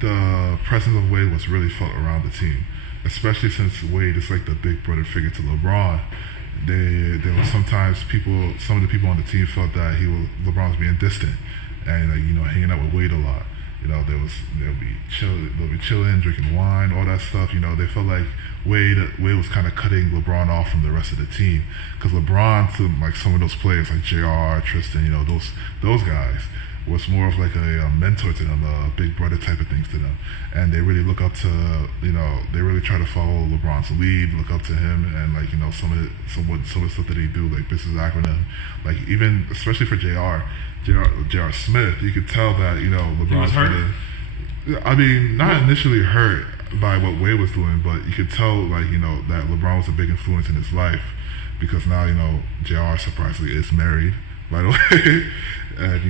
the presence of Wade was really felt around the team, especially since Wade is like the big brother figure to LeBron. There was sometimes some of the people on the team felt that LeBron was being distant and hanging out with Wade a lot. They'll be chilling, drinking wine, all that stuff. They felt like Wade was kind of cutting LeBron off from the rest of the team because LeBron to like some of those players like JR, Tristan, those guys was more of like a mentor to them, a big brother type of things to them, and they really look up to they really try to follow LeBron's lead, look up to him, and like some of the stuff that they do, like business acronym, like even especially for J.R. Smith, you could tell that LeBron's hurt. I mean, not initially hurt by what Wade was doing, but you could tell like that LeBron was a big influence in his life because now J.R. surprisingly is married, by the way, and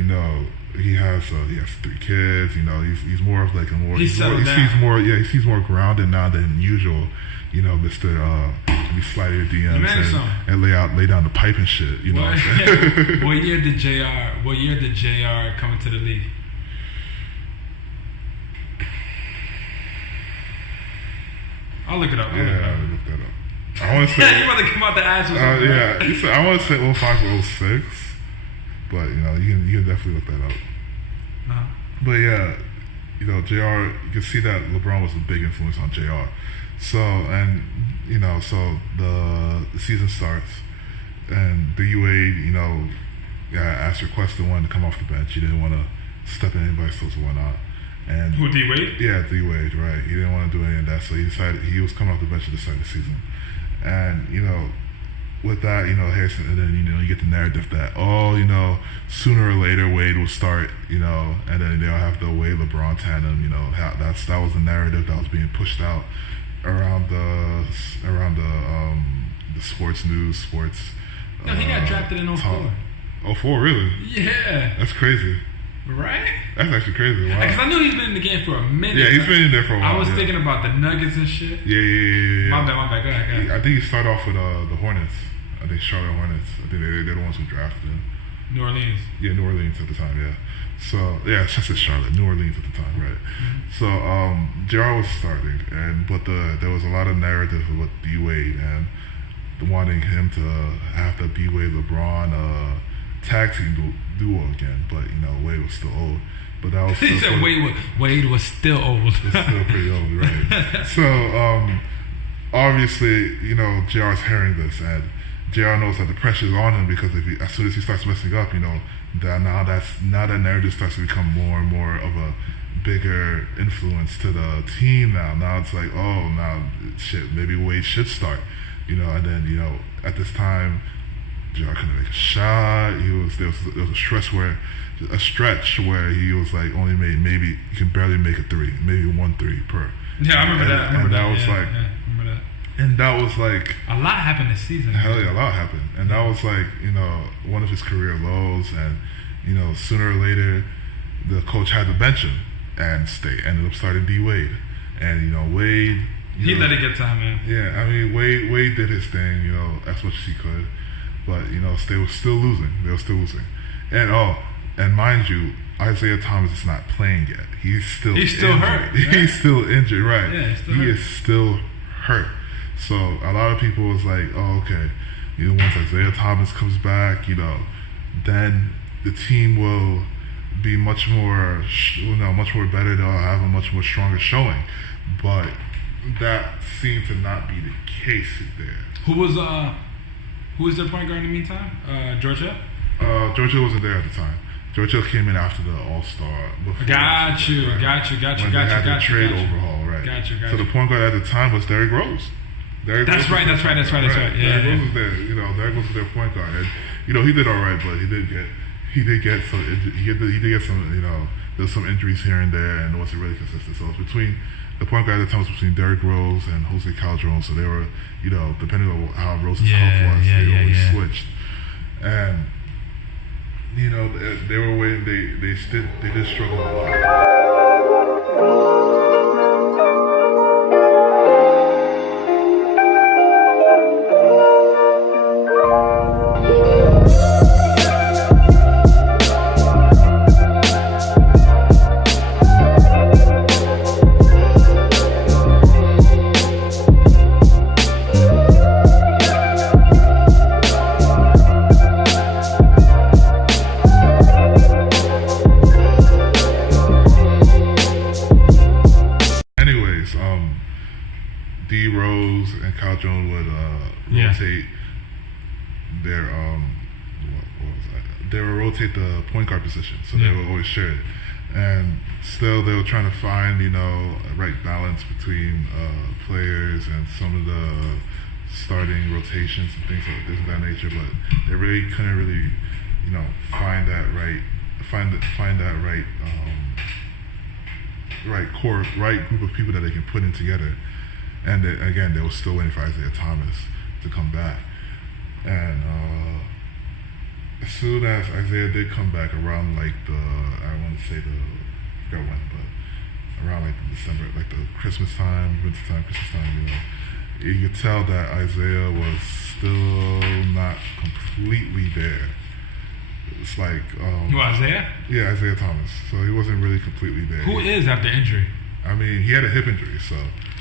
he has 3 kids. He's more of like a more he seems more grounded now than usual. Mr. Be slide your DMs and lay down the pipe and shit. What year did JR come into the league? I'll look it up. I'll look that up. I want to say you about to come out the ass or something. Yeah, I want to say 05 or 06, but you can definitely look that up. Uh-huh. But yeah, JR, you can see that LeBron was a big influence on JR. So so the season starts, and the UA, asked requested one to come off the bench. He didn't want to step in anybody's toes or whatnot. And who, D Wade? Yeah, D Wade, right. He didn't want to do any of that, so he decided he was coming off the bench at the start of the season. And with that, Harrison, and then you get the narrative that sooner or later Wade will start, and then they'll have the Wade LeBron tandem. That was the narrative that was being pushed out around the the sports news, sports. No, he got drafted in 04. 04, really? Yeah. That's crazy. Right? That's actually crazy. Wow. Because I knew he's been in the game for a minute. Yeah, he's been in there for a while. I was thinking about the Nuggets and shit. Yeah. My bad. Go ahead. I think he started off with the Hornets. I think Charlotte Hornets. I think they're the ones who drafted him. New Orleans. Yeah, New Orleans at the time, yeah. So, yeah, I said Charlotte. New Orleans at the time, right. Mm-hmm. So, J.R. was starting, but there was a lot of narrative with D-Wade and wanting him to have the D-Wade LeBron tag team duo again. But, Wade was still old. But that was He said Wade was still old. Was still pretty old, right. So, obviously, JR's hearing this, and JR knows that the pressure is on him because as soon as he starts messing up, that narrative starts to become more and more of a bigger influence to the team now. Now it's like, maybe Wade should start, and then, at this time, JR couldn't make a shot. There was a stretch where he was like maybe he can barely make a three, maybe 1 3 per. Yeah, I remember that. Remember that. And that was like a lot happened this season. Hell yeah, a lot happened, and that was like one of his career lows. And sooner or later, the coach had to bench him, and ended up starting D-Wade, and Wade. He let it get to him, man. Yeah, I mean Wade did his thing, as much as he could, but they were still losing. They were still losing, and mind you, Isaiah Thomas is not playing yet. He's still hurt. Right? He's still injured, right? Yeah, he is still hurt. So a lot of people was like, oh, okay, once Isaiah Thomas comes back, then the team will be much more better. They'll have a much more stronger showing. But that seemed to not be the case there. Who was their point guard in the meantime? George Hill? George Hill wasn't there at the time. George Hill came in after the All-Star. Got you. When they had the trade overhaul, right? Got you. So the point guard at the time was Derrick Rose. That's right. Yeah. Derrick Rose was there. Derrick Rose was their point guard, and he did all right, but he did get some. There's some injuries here and there, and it wasn't really consistent. So it was between the point guard at the time was between Derrick Rose and Jose Calderon. So they were, depending on how Rose's health was, they always switched, and they were waiting. They did struggle a lot. D Rose and Kyle Jones would rotate their they would rotate the point guard position, so they would always share it, and still they were trying to find a right balance between players and some of the starting rotations and things like this of that nature, but they really couldn't find that right group of people that they can put in together. And again, they were still waiting for Isaiah Thomas to come back. And as soon as Isaiah did come back around I forgot when, but around the December, the Christmas time, you could tell that Isaiah was still not completely there. It's like Isaiah? Yeah, Isaiah Thomas. So he wasn't really completely there. Who is after injury? I mean, he had a hip injury, so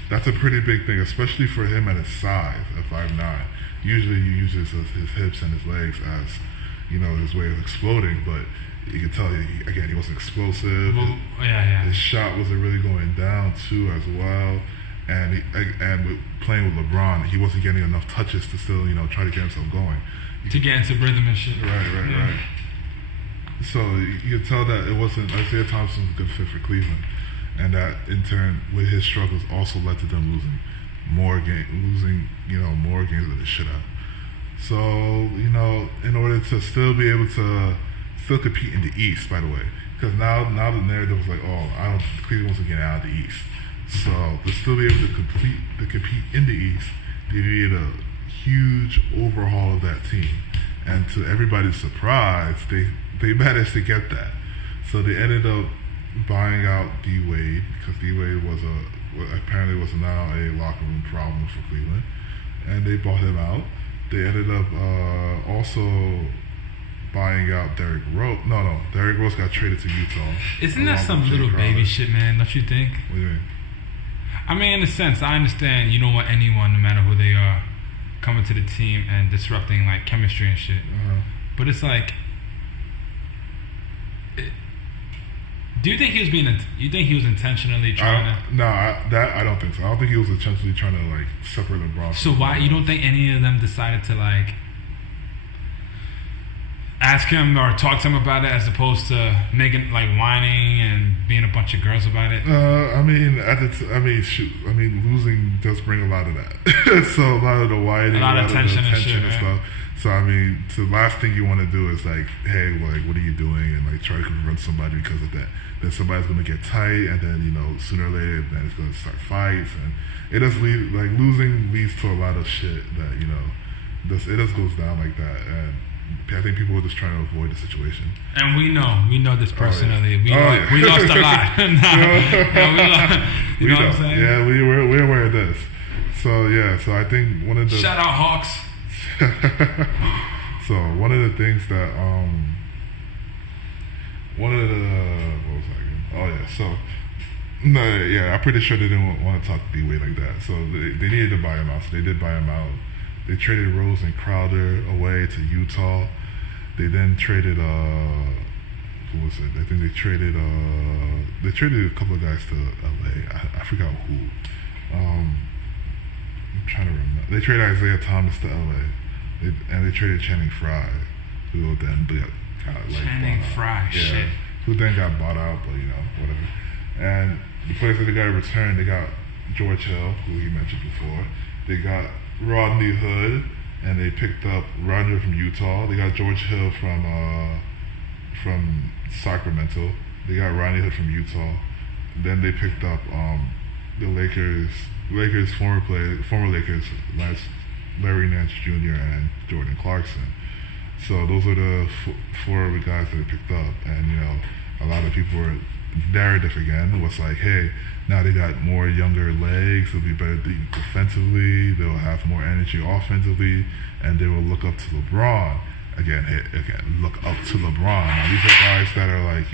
that's a pretty big thing, especially for him at his size at 5'9". Usually he uses his hips and his legs as, his way of exploding, but you can tell, he wasn't explosive. His shot wasn't really going down, too, as well. And with playing with LeBron, he wasn't getting enough touches to still, try to get himself going. To get into rhythm and shit. Right. So you could tell that it wasn't, Isaiah Thompson was a good fit for Cleveland. And that, in turn, with his struggles, also led to them losing more games than they should have. So, in order to still be able to still compete in the East, by the way, because now the narrative was like, Cleveland wasn't getting out of the East. So to still be able to compete in the East, they needed to huge overhaul of that team. And to everybody's surprise, they managed to get that. So they ended up buying out D-Wade because D-Wade apparently was now a locker room problem for Cleveland. And they bought him out. They ended up also buying out Derrick Rose. No, Derrick Rose got traded to Utah. Isn't that some little baby shit, man? Don't you think? What do you mean? I mean, in a sense, I understand you don't want anyone, no matter who they are, coming to the team and disrupting like chemistry and shit. But it's like, do you think he was you think he was intentionally trying to? No, I don't think so. I don't think he was intentionally trying to like separate LeBron. So why you don't think any of them decided to like ask him or talk to him about it as opposed to making like whining and being a bunch of girls about it? I mean, losing does bring a lot of that. So a lot of the whining, a lot of tension and shit, and stuff. So I mean, the last thing you want to do is like, hey, like, what are you doing? And like try to confront somebody because of that. Then somebody's gonna get tight, and then sooner or later, then it's gonna start fights, and it does lead like losing leads to a lot of shit that it just goes down like that. And I think people were just trying to avoid the situation. And we know this personally. We lost a lot. You know what I'm saying? Yeah, we're aware of this. So yeah, so I think one of the shout out Hawks. So one of the things that what was I going? Oh yeah, so no, yeah, I'm pretty sure they didn't want to talk to D-Wade like that. So they needed to buy him out. So they did buy him out. They traded Rose and Crowder away to Utah. They then traded who was it? I think they traded a couple of guys to LA. I forgot who. I'm trying to remember. They traded Isaiah Thomas to LA. And they traded Channing Frye, who then got like Channing Frye, shit. Who then got bought out, but whatever. And the players that they got in return, they got George Hill, who he mentioned before. They got Rodney Hood, and they picked up Rodney from Utah. They got George Hill from Sacramento. They got Rodney Hood from Utah. Then they picked up the Lakers former Lakers, Larry Nance Jr. and Jordan Clarkson. So those are the four of the guys that they picked up, and a lot of people were narrative again was like, hey, now they got more younger legs, they'll be better defensively, they'll have more energy offensively, and they will look up to LeBron. Again, look up to LeBron. Now, these are guys that are like,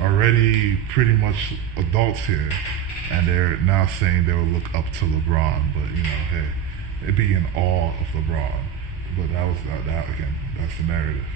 already pretty much adults here, and they're now saying they will look up to LeBron, but hey, it'd be in awe of LeBron. But that was that again, that's the narrative.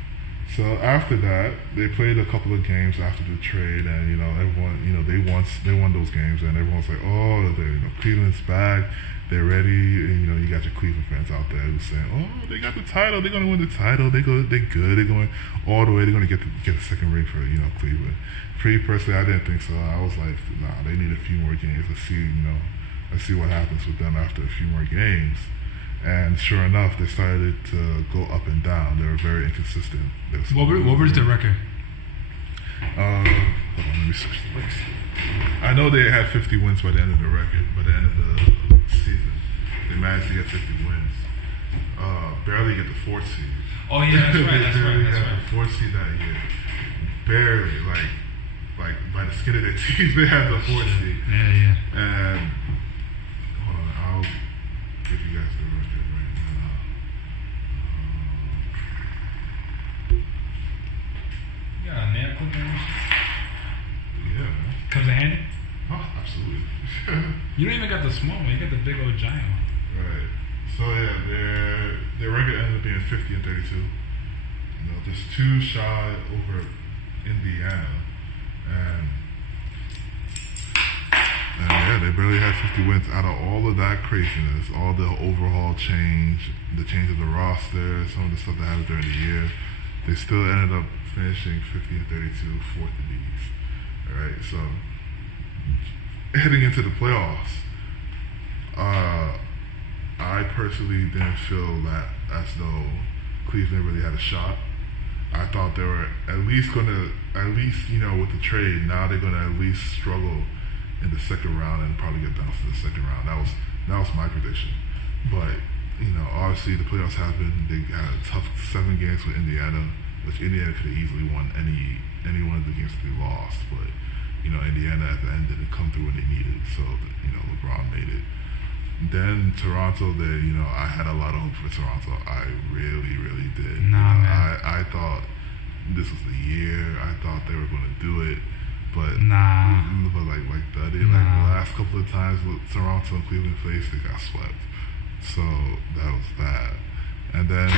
So after that, they played a couple of games after the trade, and everyone, they won those games, and everyone's like, oh, Cleveland's back, they're ready, and you got your Cleveland fans out there who's saying, oh, they got the title, they're gonna win the title, they're good, they're going all the way, they're gonna get a second ring for Cleveland. For me personally, I didn't think so. I was like, nah, they need a few more games. Let's see what happens with them after a few more games. And sure enough, they started to go up and down. They were very inconsistent. What was their record? Hold on, let me switch the list. I know they had 50 wins by the end of the record. By the end of the season, they managed to get 50 wins. Barely get the 4th seed. Oh yeah, that's right. That's right. The 4th seed that year. Barely, like by the skin of their teeth, they had the 4th seed. Yeah. And hold on, I'll give you guys the record right now. You got a nail clipper? Yeah, man. Comes in handy? Oh, absolutely. You don't even got the small one. You got the big old giant one. Right. So yeah, their record ended up being 50 and 32. Just 2 shy over Indiana, and yeah, they barely had 50 wins. Out of all of that craziness, all the overhaul change, the change of the roster, some of the stuff that happened during the year, they still ended up finishing 50 and 32, 4th in the East. All right, so heading into the playoffs, I personally didn't feel that as though Cleveland really had a shot. I thought they were at least with the trade, now they're gonna at least struggle in the second round and probably get down to the second round. That was my prediction. But obviously the playoffs happened. They had a tough 7 games with Indiana, which Indiana could have easily won any one of the games that they lost, but Indiana at the end didn't come through when they needed, so LeBron made it. Then Toronto, I had a lot of hope for Toronto. I really, really did. Nah, man. I thought this was the year. I thought they were going to do it, but the last couple of times with Toronto and Cleveland faced, they got swept. So that was that. And then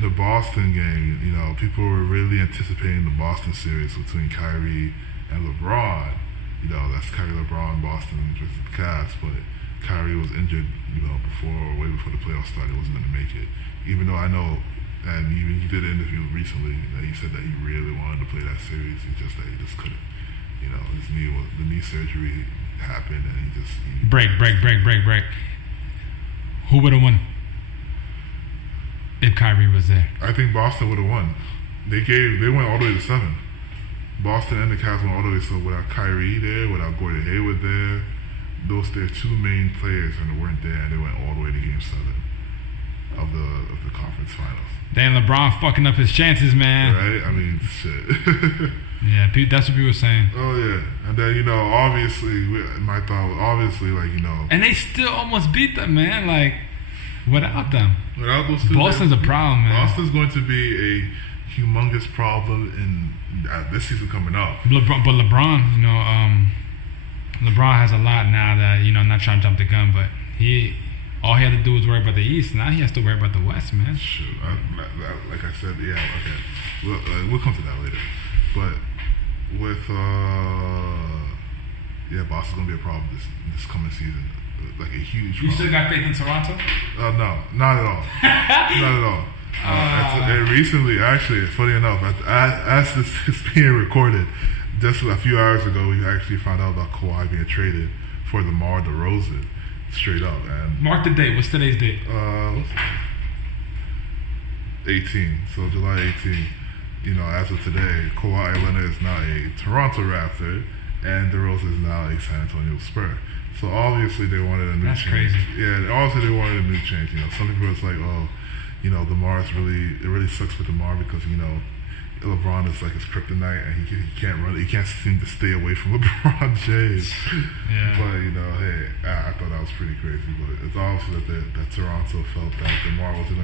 the Boston game, people were really anticipating the Boston series between Kyrie and LeBron. That's Kyrie, LeBron, Boston versus the Cavs, but Kyrie was injured, way before the playoffs started. Wasn't going to make it. Even though I know, and even he did an interview recently that he said that he really wanted to play that series. He just couldn't. The knee surgery happened, and he break. Who would have won if Kyrie was there? I think Boston would have won. They went all the way to 7. Boston and the Cavs went all the way, so without Kyrie there, without Gordon Hayward there, their 2 main players weren't there, and they went all the way to Game 7 of the conference finals. Damn, LeBron fucking up his chances, man. Right? I mean, shit. Yeah, that's what people were saying. Oh yeah, and then obviously, my thought was obviously and they still almost beat them, man. Like without them, without those 2, Boston's a problem, man. Boston's going to be a humongous problem in this season coming up. LeBron, LeBron has a lot now that not trying to jump the gun, but all he had to do was worry about the East. Now he has to worry about the West, man. Shoot, like I said, yeah, okay, we'll come to that later. But with Boston's gonna be a problem this coming season, like a huge problem. You still got faith in Toronto? No, not at all. Not at all. And recently, actually, funny enough, as this is being recorded, just a few hours ago, we actually found out about Kawhi being traded for DeMar DeRozan, straight up. And mark the date. What's today's date? 18. So July 18. As of today, Kawhi Leonard is now a Toronto Raptor, and DeRozan is now a San Antonio Spur. So obviously they wanted a new That's change. Crazy. Yeah, obviously they wanted a new change. Some people was like, DeMar it really sucks for DeMar because LeBron is like his kryptonite, and he can't run. He can't seem to stay away from LeBron James. Yeah. But hey, I thought that was pretty crazy. But it's obviously that Toronto felt that DeMar wasn't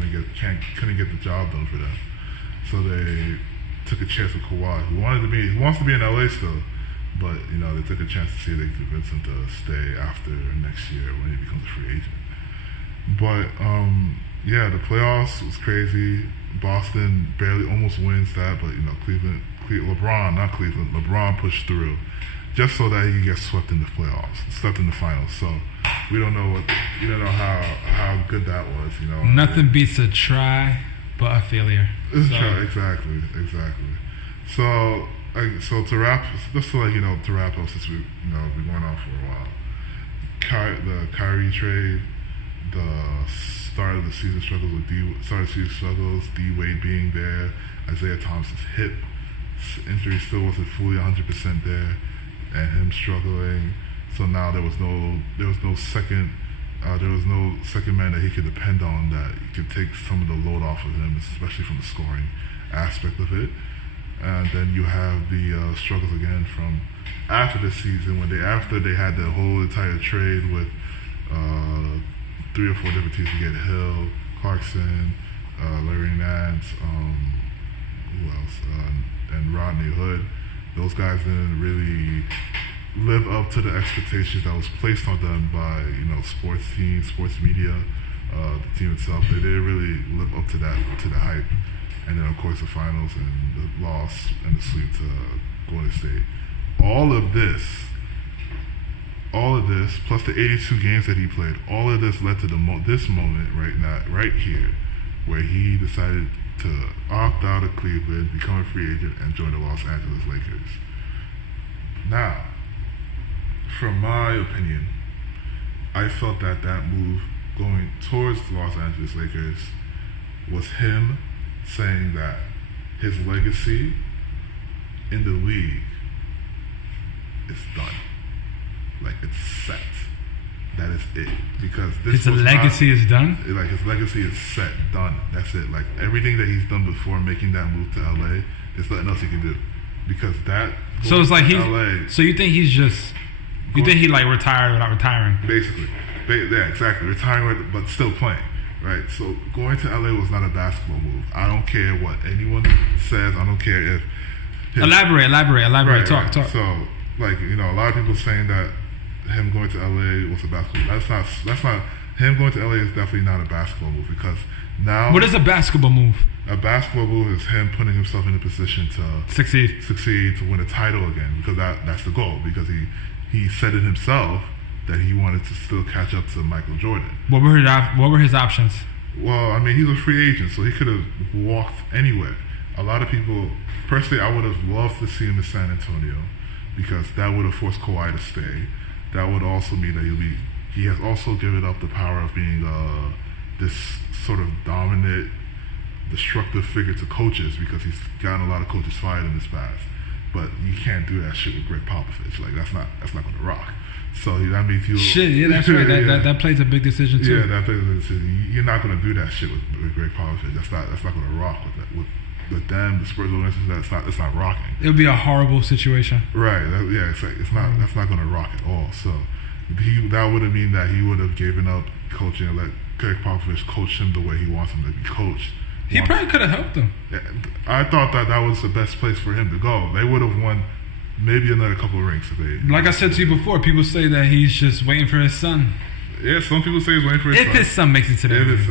couldn't get the job done for them. So they took a chance with Kawhi, who wants to be in LA still, but they took a chance to see if they could convince him to stay after next year when he becomes a free agent. But the playoffs was crazy. Boston barely almost wins that, but LeBron pushed through just so that he could get swept in the playoffs, swept in the finals. So we don't know how good that was. Nothing beats a try but a failure. Exactly. So to wrap up, since we've been going on for a while, the Kyrie trade, the start of the season struggles D Wade being there, Isaiah Thomas's hip injury still wasn't fully 100% there, and him struggling. So now there was no second man that he could depend on that could take some of the load off of him, especially from the scoring aspect of it. And then you have the struggles again from after the season after they had the whole entire trade with 3 or 4 different teams to get Hill, Clarkson, Larry Nance, who else, and Rodney Hood. Those guys didn't really live up to the expectations that was placed on them by sports teams, sports media, the team itself. They didn't really live up to the hype. And then of course the finals and the loss and the sweep to Golden State. All of this, plus the 82 games that he played, all of this led to this moment right here, where he decided to opt out of Cleveland, become a free agent, and join the Los Angeles Lakers. Now, from my opinion, I felt that move going towards the Los Angeles Lakers was him saying that his legacy in the league is done. Like, it's set. that is it, because this His legacy is done. Like his legacy is set, done. That's it. Like everything that he's done before making that move to LA, there's nothing else he can do, because that. So it's like LA, so you think he's just. You think he like retired without retiring? Basically, yeah, exactly. Retiring, but still playing, right? So going to LA was not a basketball move. I don't care what anyone says. I don't care if. Elaborate. Right, Talk. So, like, you know, a lot of people saying that him going to LA was a basketball. That's not. Him going to LA is definitely not a basketball move, because now. What is a basketball move? A basketball move is him putting himself in a position to succeed, to win a title again, because that's the goal. Because he said it himself that he wanted to still catch up to Michael Jordan. What were his options? Well, I mean, he's a free agent, so he could have walked anywhere. A lot of people, personally, I would have loved to see him in San Antonio, because that would have forced Kawhi to stay. That would also mean that he has also given up the power of being this sort of dominant, destructive figure to coaches, because he's gotten a lot of coaches fired in his past. But you can't do that shit with Greg Popovich. Like that's not gonna rock. So that means you. Shit, yeah, that's right. That plays a big decision too. Yeah, that plays a big decision. You're not gonna do that shit with Greg Popovich. That's not gonna rock with them. The Spurs organization. It's not rocking. It would be a horrible situation. Right. It's not. That's not gonna rock at all. So that would have mean that he would have given up coaching and let Greg Popovich coach him the way he wants him to be coached. He probably could have helped them. I thought that was the best place for him to go. They would have won maybe another couple of rings if they. Like I said to you before, people say that he's just waiting for his son. Yeah, some people say he's waiting for his son. If his son makes it to the league. If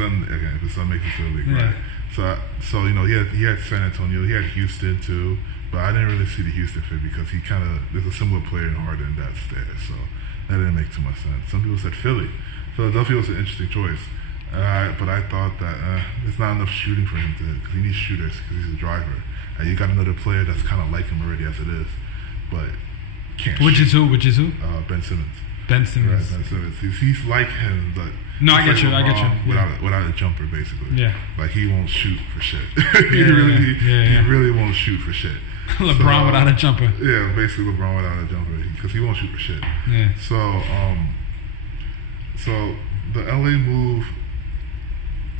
his son makes it to the league, right. So you know, he had San Antonio, he had Houston too, but I didn't really see the Houston fit, because there's a similar player in Harden that's there, so that didn't make too much sense. Some people said Philly. Philadelphia was an interesting choice. But I thought that there's not enough shooting for him because he needs shooters, because he's a driver. And you got another player that's kind of like him already as it is, but can't. Which is who? Ben Simmons. Ben Simmons. Right, Ben Simmons. He's like him, but no, I get you. Without a jumper, basically. Yeah. Like he won't shoot for shit. He really won't shoot for shit. LeBron without a jumper. Yeah, basically LeBron without a jumper, because he won't shoot for shit. Yeah. So the LA move,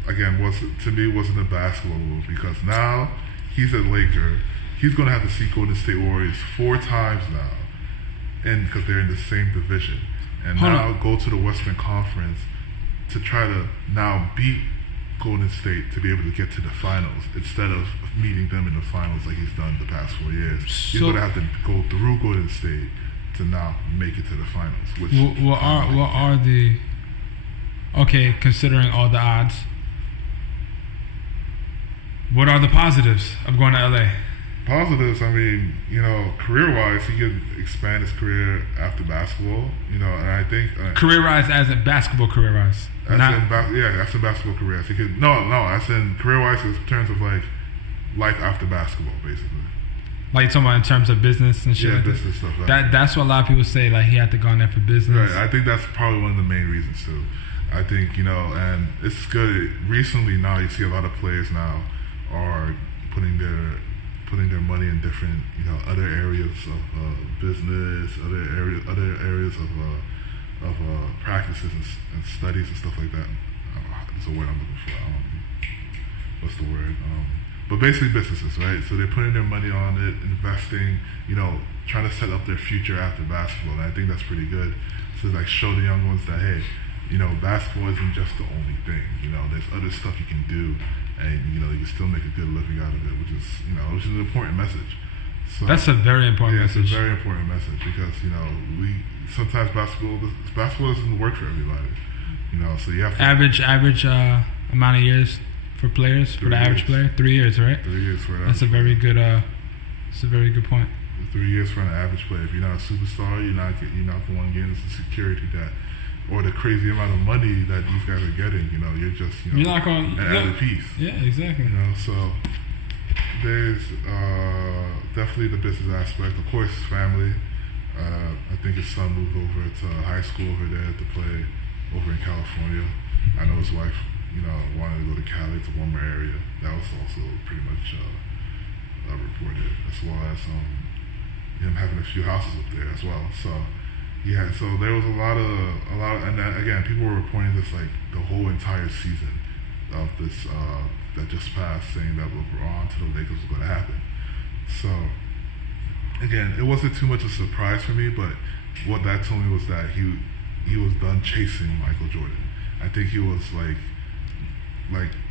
again, wasn't a basketball move, because now he's a Laker. He's going to have to see Golden State Warriors 4 times now, and because they're in the same division, and go to the Western Conference to try to now beat Golden State to be able to get to the finals, instead of meeting them in the finals like he's done the past 4 years. He's going to have to go through Golden State to now make it to the finals. Which what are the considering all the odds, what are the positives of going to LA? Positives, I mean, you know, career-wise, he could expand his career after basketball, you know, and I think... career-wise as in basketball career-wise? As in basketball career. He could, no, as in career-wise in terms of, like, life after basketball, basically. Like you're talking about in terms of business and shit? Yeah, business stuff. That's what a lot of people say, like, he had to go in there for business. Right, I think that's probably one of the main reasons, too. I think, you know, and it's good. Recently now, you see a lot of players now are putting their money in different, you know, other areas of business, other areas of practices and studies and stuff like that. There's a word I'm looking for. What's the word? But basically businesses, right? So they're putting their money on it, investing, you know, trying to set up their future after basketball. And I think that's pretty good. So like show the young ones that, hey, you know, basketball isn't just the only thing. You know, there's other stuff you can do, and you know, you can still make a good living out of it, which is an important message. So that's a very important message. It's a very important message, because you know, sometimes basketball doesn't work for everybody. You know, so you have to average amount of years for players, for the average player, 3 years, right? 3 years for an That's a very good. It's a very good point. 3 years for an average player. If you're not a superstar, you're not the one getting the security that, or the crazy amount of money that these guys are getting. You know, you're just you're not going an added piece. Yeah, exactly. You know, so there's definitely the business aspect. Of course, family. I think his son moved over to high school over there to play over in California. I know his wife, you know, wanted to go to Cali, to warmer area. That was also pretty much reported, as well as him having a few houses up there as well. So Yeah, so there was a lot of, and then, again, people were reporting this like the whole entire season of this that just passed, saying that LeBron to the Lakers was going to happen. So, again, it wasn't too much of a surprise for me, but what that told me was that he was done chasing Michael Jordan. I think he was like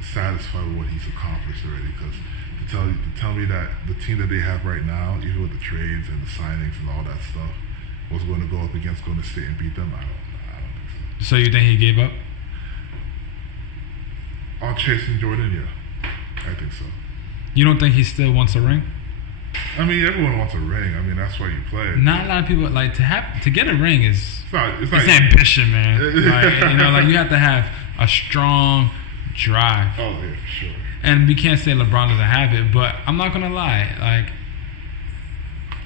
satisfied with what he's accomplished already. Because to tell me that the team that they have right now, even with the trades and the signings and all that stuff, was going to go up against Golden State and beat them, I don't think so. So you think he gave up? On chasing Jordan, yeah, I think so. You don't think he still wants a ring? I mean, everyone wants a ring. I mean, that's why you play. Not a lot of people like to get a ring is It's ambition, man. Like you have to have a strong drive. Oh yeah, for sure. And we can't say LeBron doesn't have it, but I'm not gonna lie. Like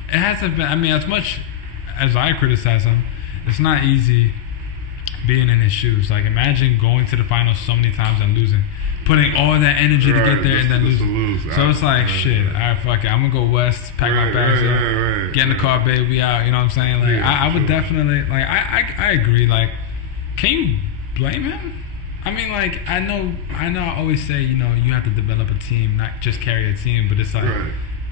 it hasn't been. I mean, as much as I criticize him, it's not easy being in his shoes. Like imagine going to the finals so many times and losing. Putting all that energy to get there and then lose. So it's like, shit, all right, fuck it. I'm going to go west, pack my bags up, get in the car, babe, we out. You know what I'm saying? Like, I would definitely, like, I agree. Like, can you blame him? I mean, like, I know I always say, you know, you have to develop a team, not just carry a team, but it's like,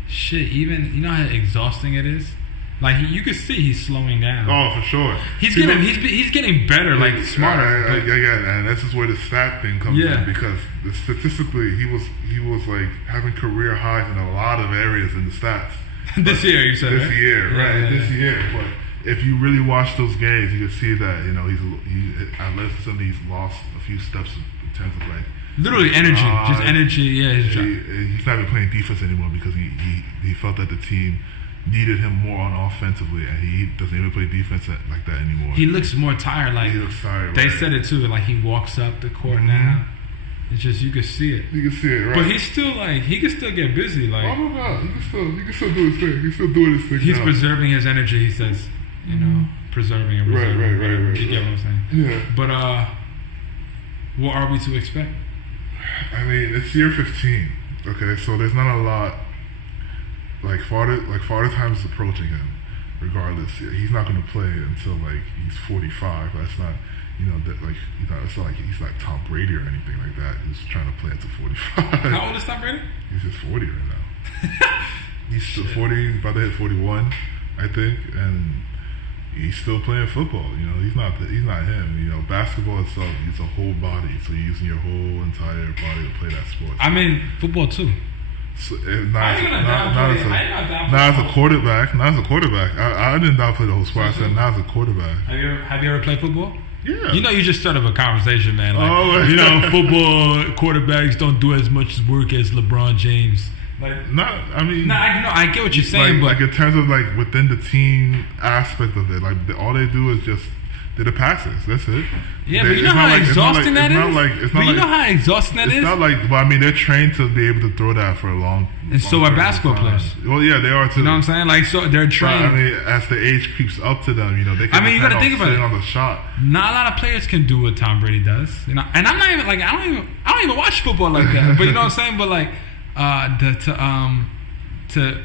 shit, even, you know how exhausting it is? Like you could see he's slowing down. Oh, for sure. He's getting better, like smarter. And this is where the stat thing comes in, because statistically he was like having career highs in a lot of areas in the stats. This year, you said. This year, right? This year, but if you really watch those games, you can see that he at least he's lost a few steps in terms of like. Literally energy, just energy. Yeah, he's not even playing defense anymore because he felt that the team needed him more on offensively, and he doesn't even play defense like that anymore. He looks more tired. Like he looks tired. They said it too. Like he walks up the court now. It's just you can see it. You can see it, right? But he's still like he can still get busy. Like oh my god, he can still do his thing. He's still doing his thing. He's preserving his energy. He says, you know, preserving and reserving. Right. You get what I'm saying? Yeah. But what are we to expect? I mean, it's year 15. Okay, so there's not a lot. Father Time is approaching him. Regardless, he's not going to play until like he's 45. That's not, it's not like he's like Tom Brady or anything like that. He's trying to play until 45. How old is Tom Brady? He's just 40 right now. He's still 40, about to hit 41, I think, and he's still playing football. You know, he's not him. You know, basketball itself, it's a whole body, so you're using your whole entire body to play that sport. I mean, football too. So, not as a quarterback. I didn't downplay the whole sport. I said not as a quarterback. Have you ever played football? Yeah. You know, you just started a conversation, man. Like, football quarterbacks don't do as much work as LeBron James. I get what you're saying, but in terms of like within the team aspect of it, like all they do is just the passes. That's it. Yeah, but you know how exhausting that is. You know how exhausting that is. It's not like, but I mean, they're trained to be able to throw that for a long. And so are basketball players. Well, yeah, they are too. You know what I'm saying? Like, so they're trained. But, I mean, as the age creeps up to them, you know, they can. I mean, you got to think about it. On the shot. Not a lot of players can do what Tom Brady does. You know, and I'm not even like I don't even watch football like that. But you know what I'm saying? But like, to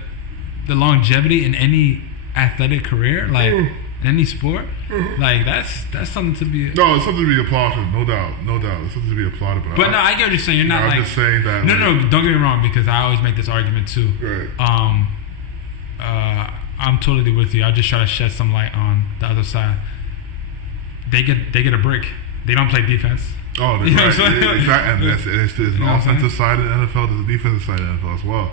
the longevity in any athletic career, like in any sport, like that's something to be. No, it's something to be applauded, no doubt. It's something to be applauded. But no, I get what you're saying. You're not like. I'm just saying that. No, don't get me wrong, because I always make this argument too. Right. I'm totally with you. I just try to shed some light on the other side. They get a break. They don't play defense. Oh, you know right. What I'm saying? Exactly. And there's an offensive side of the NFL, there's a defensive side of the NFL as well.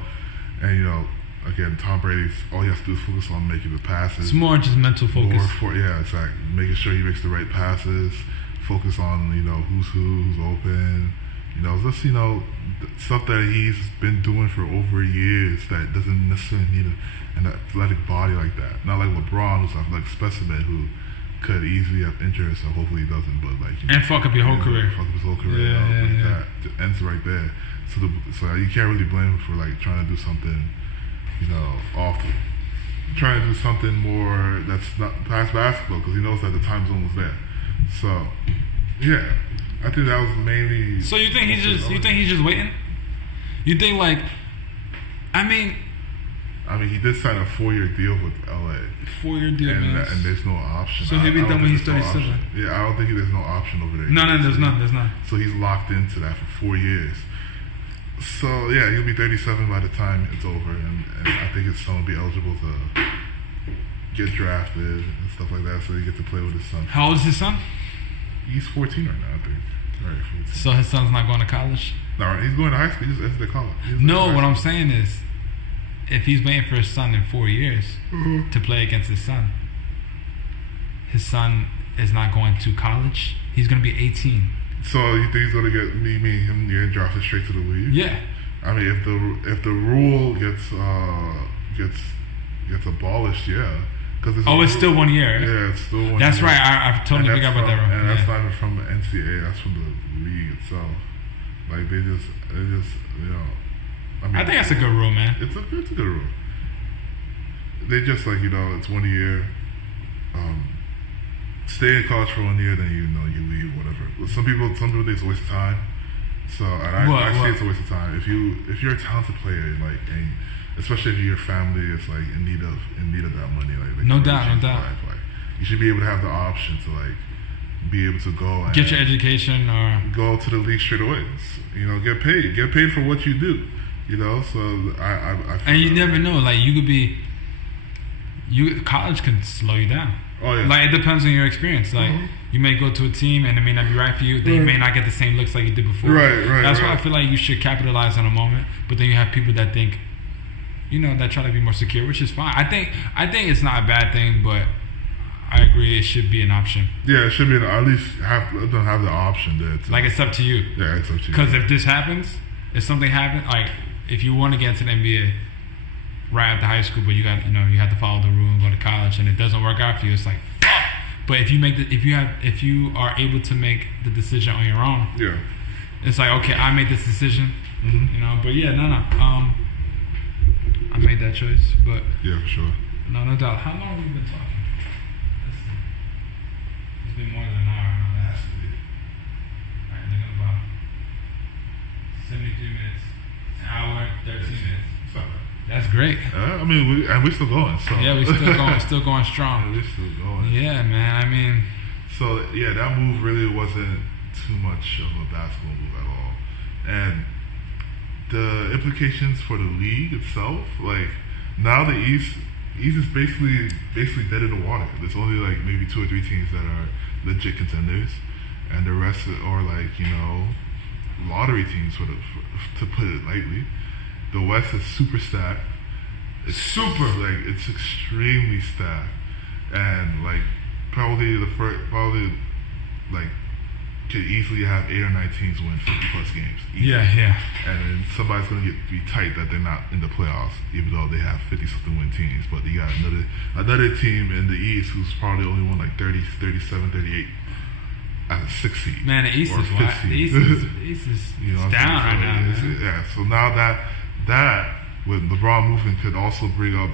And you know, again, Tom Brady's all he has to do is focus on making the passes. It's more just mental focus. Exactly. Making sure he makes the right passes. Focus on who's open. Just stuff that he's been doing for over years that doesn't necessarily need an athletic body like that. Not like LeBron, who's an athletic specimen who could easily have injured himself. Hopefully he doesn't, but and fuck up your whole career. Fuck up his whole career. That ends right there. So you can't really blame him for like trying to do something, awful. Trying to do something more that's not past basketball because he knows that the time zone was there. So, yeah, I think that was mainly. So you think he's just waiting? You think I mean, he did sign a 4-year deal with LA. 4-year deal, and, man. and there's no option. So he'll be done when he's 37. Yeah, I don't think there's no option over there. No, there's none. There's none. So he's locked into that for 4 years. So yeah, he'll be 37 by the time it's over, and I think his son will be eligible to get drafted and stuff like that, so he get to play with his son. How old is his son? He's 14 right now, I think. Right, 14. So his son's not going to college? No, he's going to high school. He just entered the college. No, what I'm saying is, if he's waiting for his son in 4 years to play against his son is not going to college. He's going to be 18. So you think he's going to get him getting drafted straight to the league? Yeah. I mean, if the rule gets abolished, yeah. It's still 1 year. Yeah, it's still 1 year. That's right. I totally forgot about that. And that's not even from the NCAA. That's from the league itself. Like they just you know. I think that's a good rule, man. It's a good rule. They just it's 1 year. Stay in college for 1 year, then you leave, whatever. Some people think it's a waste of time. So I say it's a waste of time. If you're a talented player, and especially if your family is in need of that money, no doubt. You should be able to have the option to be able to go and get your education or go to the league straight away. Get paid for what you do. So I and you never know. You could be. College can slow you down. Oh yeah. It depends on your experience. You may go to a team and it may not be right for you. Then you may not get the same looks like you did before. Right. That's why I feel like you should capitalize on a moment. But then you have people that think, that try to be more secure, which is fine. I think it's not a bad thing, but I agree it should be an option. Yeah, it should be. At least have the option there. It's up to you. Yeah, it's up to you. Because if this happens, if something happens, if you want to get into the NBA right after high school, but you have to follow the rule and go to college, and it doesn't work out for you, it's fuck. But if you are able to make the decision on your own, yeah, it's okay, I made this decision, But yeah, no, I made that choice, but yeah, for sure. No doubt. How long have we been talking? It's been more than an hour. That's right, looking about 73 minutes, an hour, 13 minutes. That's great. We're still going. So. Yeah, we're still going. Still going strong. Yeah, we're still going. Yeah, man. So yeah, that move really wasn't too much of a basketball move at all, and the implications for the league itself, now the East is basically dead in the water. There's only maybe 2 or 3 teams that are legit contenders, and the rest are lottery teams to put it lightly. The West is super stacked. It's extremely stacked, and probably could easily have 8 or 9 teams win 50+ games. Easily. Yeah. And then somebody's gonna be tight that they're not in the playoffs, even though they have 50-something win teams. But you got another team in the East who's probably only won 30, 37, 38 as a 6th seed. Man, the East is wild. The East is down right now. Yeah. So now that with LeBron moving could also bring up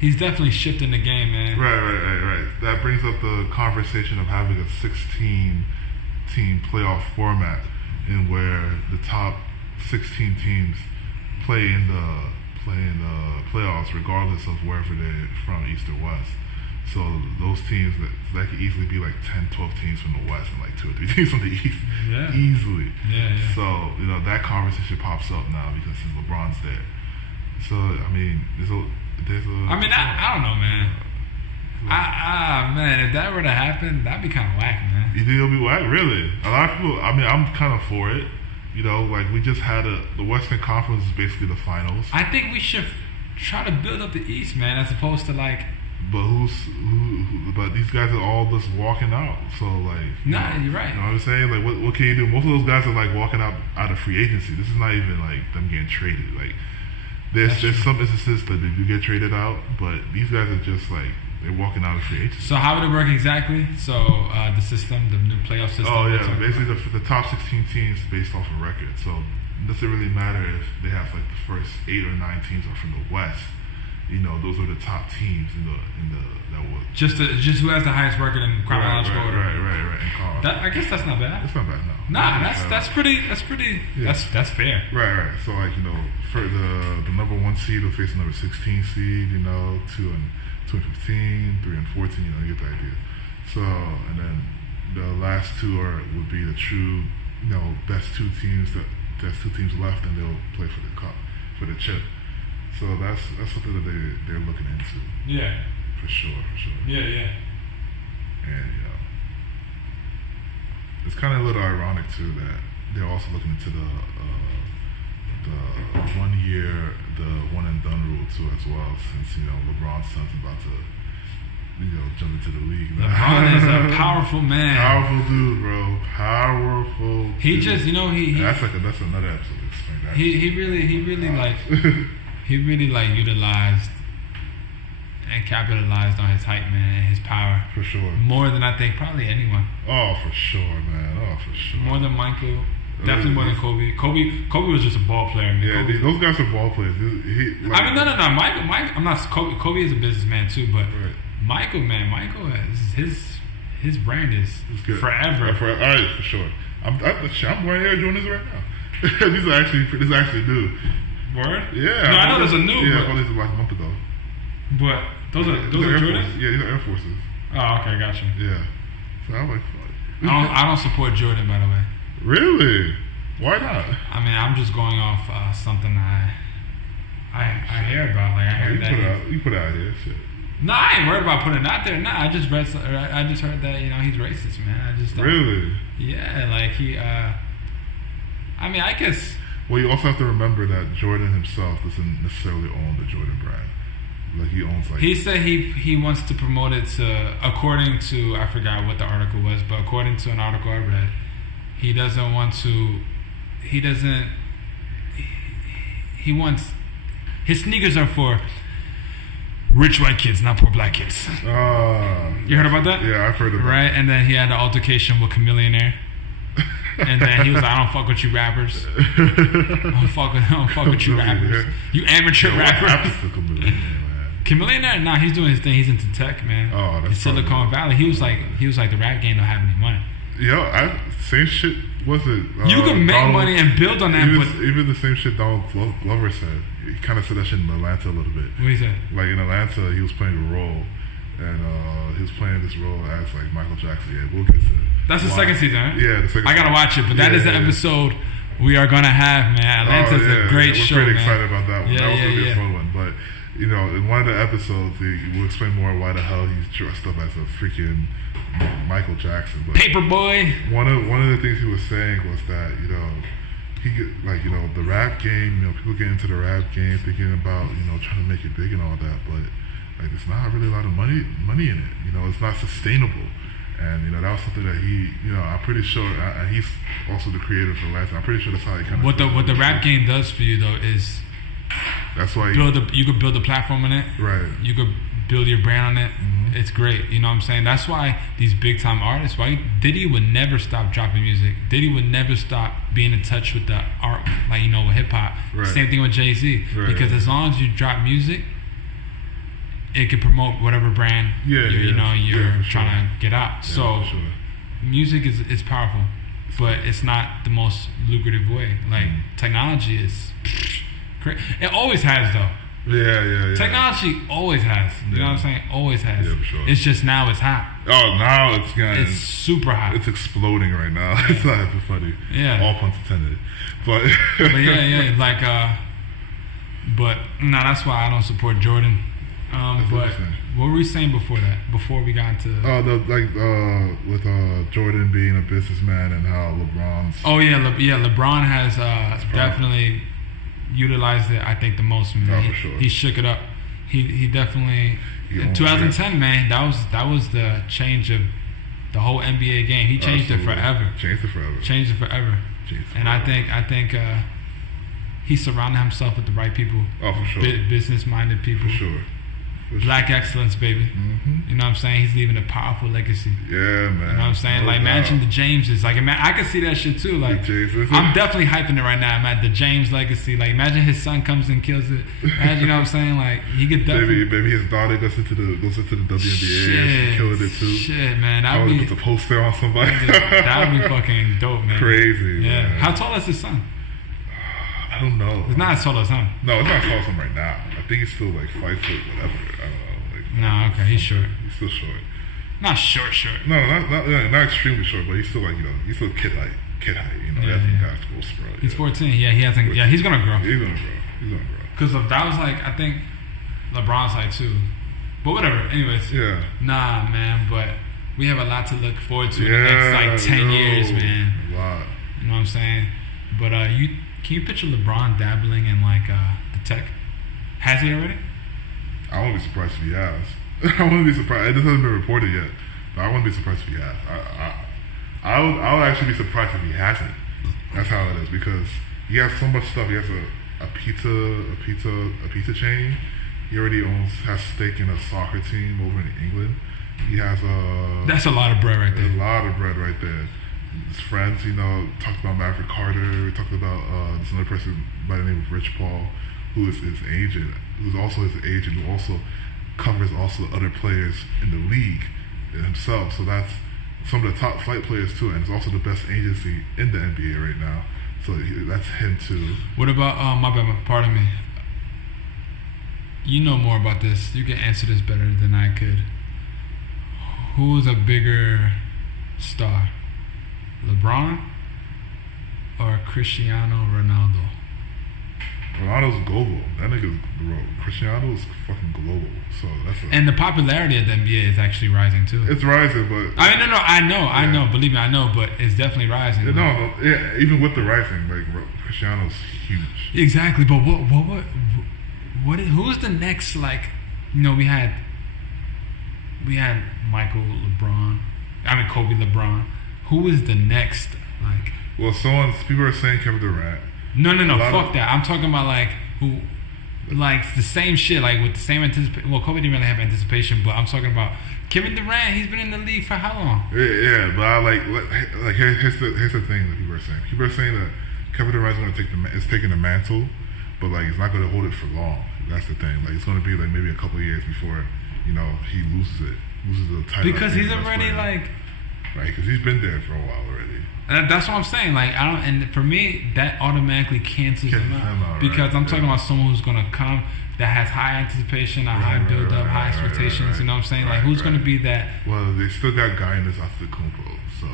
he's definitely shifting the game, man. Right. That brings up the conversation of having a 16-team playoff format, in where the top 16 teams play in the playoffs regardless of wherever they're from, East or West. So those teams that could easily be 10, 12 teams from the West and 2 or 3 teams from the East. Yeah. Easily. Yeah. So, that conversation pops up now because since LeBron's there. So, there's a I don't know, man. Man, if that were to happen, that'd be kind of whack, man. You think it'll be whack? Really? A lot of people, I'm kind of for it. We just had the Western Conference is basically the finals. I think we should try to build up the East, man, as opposed to But but these guys are all just walking out. So you're right. You know what I'm saying? What can you do? Most of those guys are walking out of free agency. This is not even them getting traded. There's some instances that they do get traded out, but these guys are just they're walking out of free agency. So how would it work exactly? So the system, the new playoff system. Oh yeah, basically the top 16 teams based off of record. So it doesn't really matter if they have the first 8 or 9 teams are from the West. those are the top teams in the that was just who has the highest record in chronological order. Right. In college. I guess that's not bad. It's not bad, no. Nah, that's pretty. Yeah. That's fair. Right. So for the number 1 seed will face the number 16 seed. 2 and 15, 3 and 14. You get the idea. So and then the last two would be the true best two teams that's 2 teams left, and they'll play for the cup, for the chip. So that's something that they're looking into. Yeah. For sure. Yeah. And it's kind of a little ironic too that they're also looking into the 1 year, the one and done rule too as well. Since LeBron's son's about to jump into the league. LeBron is a powerful man. Powerful dude, bro. Powerful. He dude. just that's another episode to explain that. He really utilized and capitalized on his hype, man, and his power. For sure. More than I think probably anyone. Oh, for sure, man. Oh, for sure. More than Michael. Definitely more than Kobe. Kobe was just a ball player. Man. Yeah, Kobe, those guys are ball players. No. Michael. I'm not. Kobe is a businessman too, but right. Michael his brand is forever. All right, for sure. I'm wearing Air Jordans right now. These are actually new. Word? Yeah. No, I know there's a new. Yeah, I bought these like a month ago. But those are Jordans? Yeah, these are Air Forces. Oh, okay, gotcha. Yeah. So I'm like, fuck. I don't support Jordan, by the way. Really? Why not? I mean, I'm just going off something I hear about. Like I heard that you put it out here, shit. No, I ain't worried about putting it out there. Nah, I just heard that he's racist, man. I just thought, really. Yeah, like he. I mean, I guess. Well, you also have to remember that Jordan himself doesn't necessarily own the Jordan brand. Like he owns like. He said he wants to promote it to, according to, I forgot what the article was, but according to an article I read, he doesn't want to. He doesn't. He wants. His sneakers are for rich white kids, not poor black kids. You heard about that? Yeah, I've heard about that. Right, and then he had an altercation with Chameleonaire. And then he was like, I don't fuck with you rappers. I don't fuck with you rappers. You amateur rappers. What happens to Chameleonaire, man? Chameleonaire, nah, he's doing his thing. He's into tech, man. Oh, that's in Silicon Valley. He was like the rap game don't have any money. Yo, same shit. Was it? You can make money and build on that. Even the same shit Donald Glover said. He kind of said that shit in Atlanta a little bit. What he said? Like in Atlanta, he was playing a role, and he was playing this role as like Michael Jackson. Yeah, we'll get to it. That's the second season, right? Yeah, the second. I gotta watch it, but that is the episode we are gonna have, man. Atlanta's a great show, we're pretty man. excited about that one. Yeah, that was gonna be a fun one, but. In one of the episodes, we'll explain more why the hell he's dressed up as a freaking Michael Jackson. But Paperboy. One of the things he was saying was that he get the rap game. People get into the rap game thinking about trying to make it big and all that, but like there's not really a lot of money in it. It's not sustainable. And that was something that he, I'm pretty sure, and he's also the creator for Lance. I'm pretty sure that's how he kind of. What the rap game does for you though is. That's why you could build a platform on it. Right. You could build your brand on it. Mm-hmm. It's great. You know what I'm saying? That's why these big time artists, Diddy would never stop dropping music. Diddy would never stop being in touch with the art, like with hip hop. Right. Same thing with Jay-Z. Right. Because as long as you drop music, it can promote whatever brand you're trying to get out. Yeah, so music is powerful, but it's not the most lucrative way. Like technology is. It always has though. Yeah. Technology always has. You know what I'm saying? Always has. Yeah, for sure. It's just now it's hot. Oh, now it's super hot. It's exploding right now. Yeah. It's not even funny. Yeah. All puns intended. But yeah. Like but no, that's why I don't support Jordan. But what were we saying before that? Before we got into with Jordan being a businessman and how LeBron's. Oh yeah, LeBron has definitely utilized it. I think the most, man. For sure. He shook it up. He definitely in 2010, man. That was the change of the whole NBA game. He changed it forever. Changed it forever. And I think he surrounded himself with the right people. Oh, for sure. Business minded people. For sure. Black excellence, baby. Mm-hmm. You know what I'm saying? He's leaving a powerful legacy. Yeah, man. You know what I'm saying? No like, imagine the Jameses. Like, I can see that shit too. Like, I'm definitely hyping it right now. I'm at the James legacy. Like, imagine his son comes and kills it. Imagine, you know what I'm saying? Like, he could definitely. Maybe his daughter goes into the WNBA and killing it too. Shit, man. That would be. Puts a poster on somebody. That would be fucking dope, man. Crazy. Yeah. Man. How tall is his son? I don't know. It's not as tall as him. No, it's not as tall as him right now. I think he's still like 5 foot, whatever. I don't know. No, okay, he's short. He's still short. Not short. No, not extremely short, but he's still like, he's still kid height. You know, that's basketball spread. He's 14. Yeah, he hasn't. 14. Yeah, he's gonna grow. He's gonna grow. Because that was like, I think LeBron's height too. But whatever. Anyways. Yeah. Nah, man. But we have a lot to look forward to in the next like 10 years, man. A lot. You know what I'm saying? But can you picture LeBron dabbling in like the tech? Has he already? I won't be surprised if he has. I wouldn't be surprised. It hasn't been reported yet, but I wouldn't be surprised if he has. I would actually be surprised if he hasn't. That's how it is, because he has so much stuff. He has a pizza chain. He already has stake in a soccer team over in England. He has That's a lot of bread right there. A lot of bread right there. His friends, talked about Maverick Carter. We talked about this another person by the name of Rich Paul, who is his agent, who's also his agent, who also covers also other players in the league himself. So that's some of the top flight players too, and it's also the best agency in the NBA right now. So that's him too. What about my bad? Pardon me. You know more about this. You can answer this better than I could. Who's a bigger star, LeBron or Cristiano Ronaldo? Ronaldo's global. That nigga's Cristiano is fucking global. So and the popularity of the NBA is actually rising too. It's rising, but I know. Believe me, I know. But it's definitely rising. Yeah, even with the rising, like Cristiano's huge. Exactly, but what? Who's the next? Like, we had Michael LeBron. Kobe LeBron. Who is the next? Like, well, people are saying Kevin Durant. No, fuck that. I'm talking about like who, like the same shit, like with the same anticipation. Well, Kobe didn't really have anticipation, but I'm talking about Kevin Durant. He's been in the league for how long? Yeah, but I like here's the thing that people are saying. People are saying that Kevin Durant's going to taking the mantle, but like it's not going to hold it for long. That's the thing. Like it's going to be like maybe a couple of years before he loses the title. Because he's already like, right? Because he's been there for a while already. That's what I'm saying. Like and for me, that automatically cancels him out because I'm talking about someone who's gonna come that has high anticipation, high build up, high expectations. You know what I'm saying? Like who's gonna be that? Well, they still got Giannis Antetokounmpo, so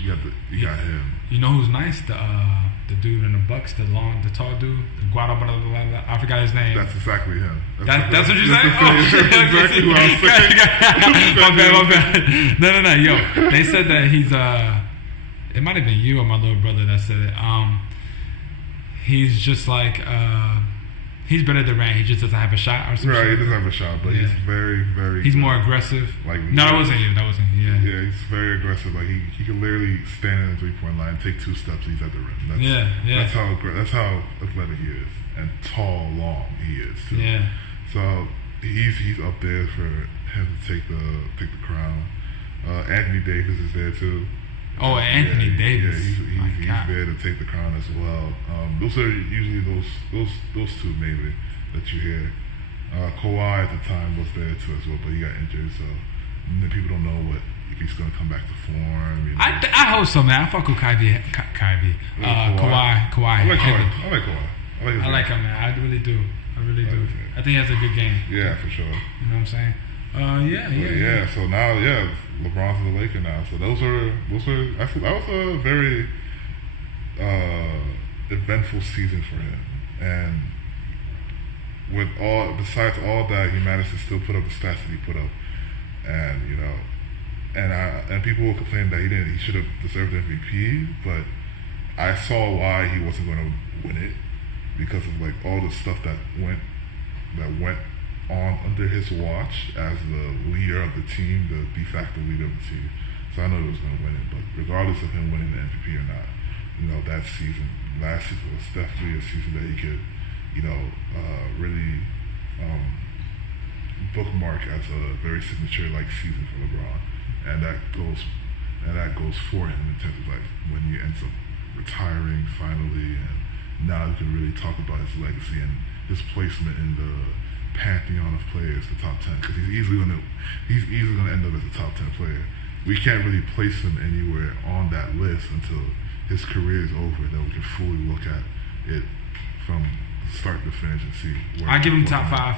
you got him. You know who's nice? The dude in the Bucks, the tall dude, the Guadalajara. I forgot his name. That's exactly him. That's what you're saying? Oh shit! Exactly what I was saying. My bad. No. Yo, they said that he's It might have been you or my little brother that said it. He's just like he's better than Durant. He just doesn't have a shot or something. Right, he doesn't have a shot, but he's very, very. He's more aggressive. Like that wasn't you. Yeah. Yeah, he's very aggressive. Like he can literally stand in the 3-point line, take 2 steps, and he's at the rim. That's how athletic he is, and tall, long he is too. Yeah. So he's up there for him to take the crown. Anthony Davis is there too. Oh, Anthony Davis. Yeah, he's there to take the crown as well. Those are usually those two maybe that you hear. Kawhi at the time was there too as well, but he got injured, so people don't know if he's going to come back to form. I hope so, man. I fuck with Kawhi. Kawhi. I like Kawhi. I like him, man. I really do. Okay. I think he has a good game. Yeah, for sure. You know what I'm saying? Yeah. So now, LeBron's in the Lakers now. So those were. That was a very eventful season for him, and besides all that, he managed to still put up the stats that he put up, and and people will complain that he should have deserved the MVP, but I saw why he wasn't going to win it because of like all the stuff that went on under his watch as the leader of the team, the de facto leader of the team. So I know he was going to win it, but regardless of him winning the MVP or not, that last season was definitely a season that he could, really bookmark as a very signature like season for LeBron, and that goes for him in terms of like when he ends up retiring finally, and now you can really talk about his legacy and his placement in the pantheon of players, the top 10, because he's easily gonna end up as a top 10 player. We can't really place him anywhere on that list until his career is over, then we can fully look at it from start to finish and see where I give him top 5.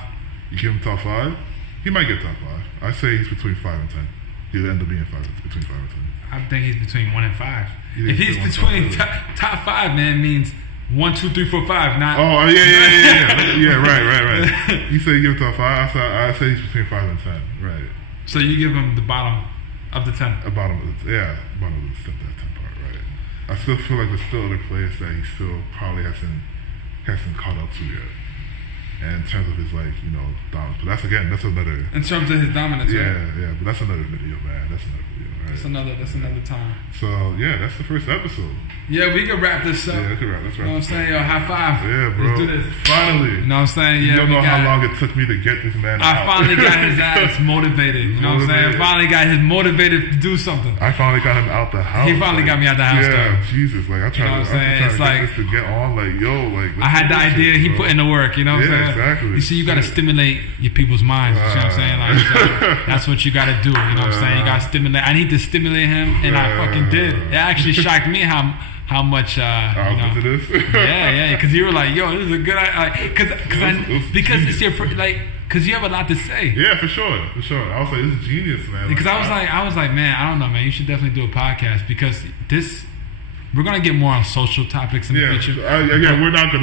You give him top 5? He might get top 5. I say he's between 5 and 10. He'll end up being between 5 and 10. I think he's between 1 and 5. If he's between top 5, man, means 1, 2, 3, 4, 5. Not. Oh yeah. Right. You say you give him top 5. I say he's between 5 and 10. Right. So you give him the bottom of the 10. Bottom of the that 10 part. Right. I still feel like there's still other players that he still probably hasn't caught up to yet. And in terms of his dominance, but that's another. In terms of his dominance, yeah, right? Yeah, but that's another video, man. That's another video, right? That's another time. So yeah, that's the first episode. Yeah, we can wrap this up. Yeah, we can wrap. Let's wrap. You know what I'm saying? Yo, high 5. Yeah, bro. Let's do this. Finally. You know what I'm saying? Yeah, you don't know how long it took me to get this man out. I finally got his ass motivated. You know what I'm saying? Finally got his motivated to do something. I finally got him out the house. He finally got me out the house. Yeah, though. Jesus. Like I tried to get this to get on. Like I had the idea. He put in the work. You know what I'm saying? Exactly. You see, you got to stimulate your people's minds. You know what I'm saying? Like that's what you got to do. You know what I'm saying? You got to stimulate. I need to stimulate him, and I fucking did. It actually shocked me how much into this. yeah, because you were like, yo, this is a good idea, because it's your because you have a lot to say. Yeah, for sure. I was like, this is genius, man. Because I was like, man, I don't know, man, you should definitely do a podcast because we're gonna get more on social topics in the future. We're not.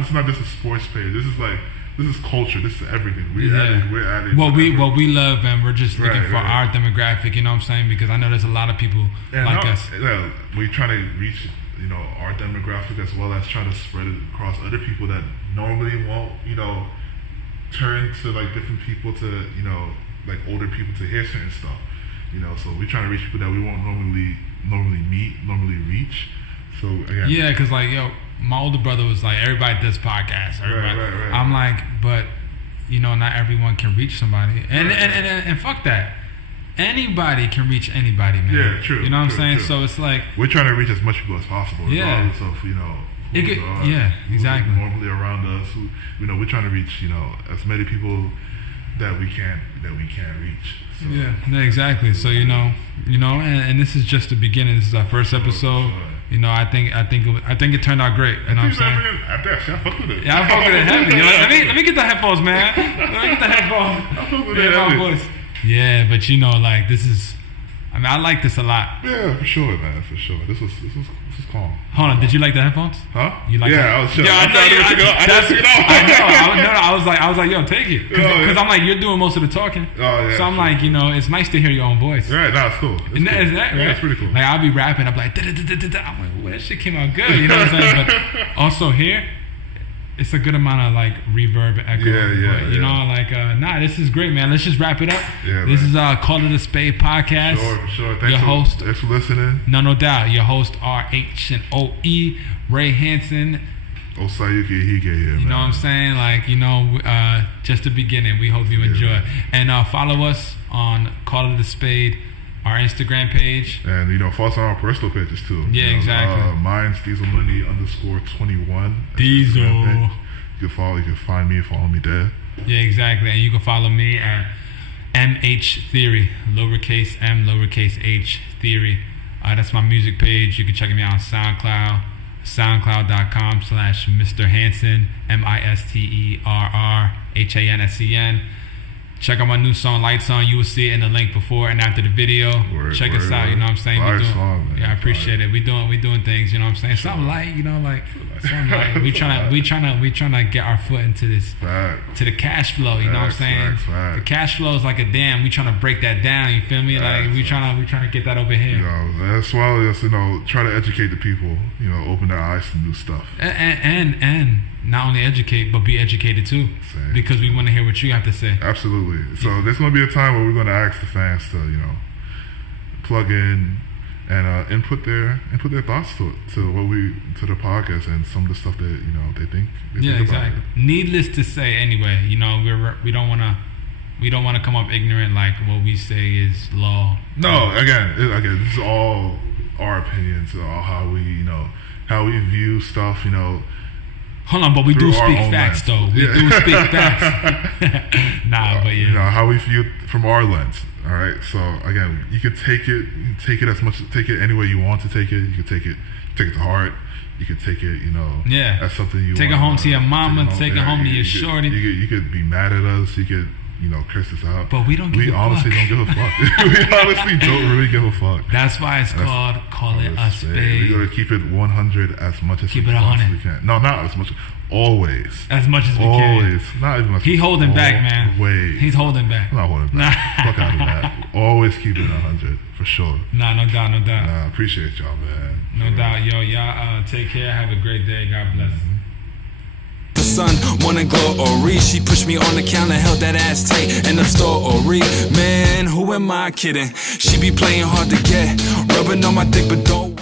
It's not just a sports page. This is culture. This is everything. We're adding. What we love, and we're just looking for our demographic. You know what I'm saying? Because I know there's a lot of people like us. Yeah, we're trying to reach our demographic as well as trying to spread it across other people that normally won't turn to like different people to like older people to hear certain stuff. So we're trying to reach people that we won't normally reach. So again, yeah, because my older brother was like, everybody does podcasts. Right. I'm like, but not everyone can reach somebody, and fuck that. Anybody can reach anybody, man. Yeah, true. You know what I'm saying? True. So it's like we're trying to reach as much people as possible, regardless of exactly. Normally around us, we're trying to reach as many people that we can reach. So. Yeah, exactly. So and this is just the beginning. This is our first episode. I think it turned out great. You know what I'm saying? I fuck with it. Yeah, I fuck with it heavy. Let me get the headphones, man. Let me get the headphones. I fuck with it heavy. Yeah, but this is. I like this a lot. Yeah, for sure, man. For sure. This was calm. Hold on, did you like the headphones? Huh? You like? Yeah, I was sure. Yeah, I took it off. I know. I was like, yo, take it, because I'm like, you're doing most of the talking. Oh yeah. So I'm like, it's nice to hear your own voice. Right, it's cool. Isn't that right? Yeah, it's pretty cool. Like I'll be rapping, I'm like, I'm like, well, that shit came out good. You know what I'm saying? But also here, it's a good amount of like reverb, echo. But, this is great, man. Let's just wrap it up. Yeah, this is Call It a Spade podcast. Sure. Thanks for listening. No doubt. Your host RHNOE, Ray Hansen. Osayuki Ehigie here, man. You know what I'm saying? Just the beginning. We hope you enjoy. And follow us on Call It a Spade, our Instagram page. And follow us on our personal pages too. Yeah, exactly. Mine's DieselMoney_21. Diesel. You can find me, follow me there. Yeah, exactly. And you can follow me at MH Theory, lowercase M, lowercase H Theory. That's my music page. You can check me out on SoundCloud, soundcloud.com/Mr. Hansen, MisterHansen. Check out my new song, Lights On. You will see it in the link before and after the video. Check us out, you know what I'm saying? I appreciate it. We doing things, you know what I'm saying? Sure. Something light, something light. We trying to get our foot into this, to the cash flow, you know what I'm saying? The cash flow is like a dam. We trying to break that down, you feel me? We trying to get that over here. That's why try to educate the people, open their eyes to new stuff. And not only educate, but be educated too. Same. Because we want to hear what you have to say. Absolutely. So there's going to be a time where we're going to ask the fans to, plug in and input their thoughts to the podcast and some of the stuff that they think. Exactly. Needless to say, anyway, we don't want to We don't want to come up ignorant like what we say is law. No, again, this is all our opinions, all how we view stuff. Hold on, but we do speak facts, though. We do speak facts. But yeah. How we view it from our lens. All right. So again, you can take it take it any way you want to take it. You can take it to heart. You can take it, as something you take it home to your mama, take it home to your shorty. You could be mad at us. You could, curse us out. But we don't give a fuck. We honestly don't give a fuck. We honestly don't really give a fuck. That's why it's called Call It a Spade. We're going to keep it 100 as much as we possibly can. No, not as much. Always. As much as we can. Always. Not even as He holding back, man. Always. He's holding back. I'm not holding back. Fuck out of that. Always keep it 100, for sure. No doubt. Appreciate y'all, man. No doubt. Yo, y'all take care. Have a great day. God bless. The sun, wanna glory. She pushed me on the counter, held that ass tight. End of story. Man, who am I kidding? She be playing hard to get, rubbing on my dick, but don't.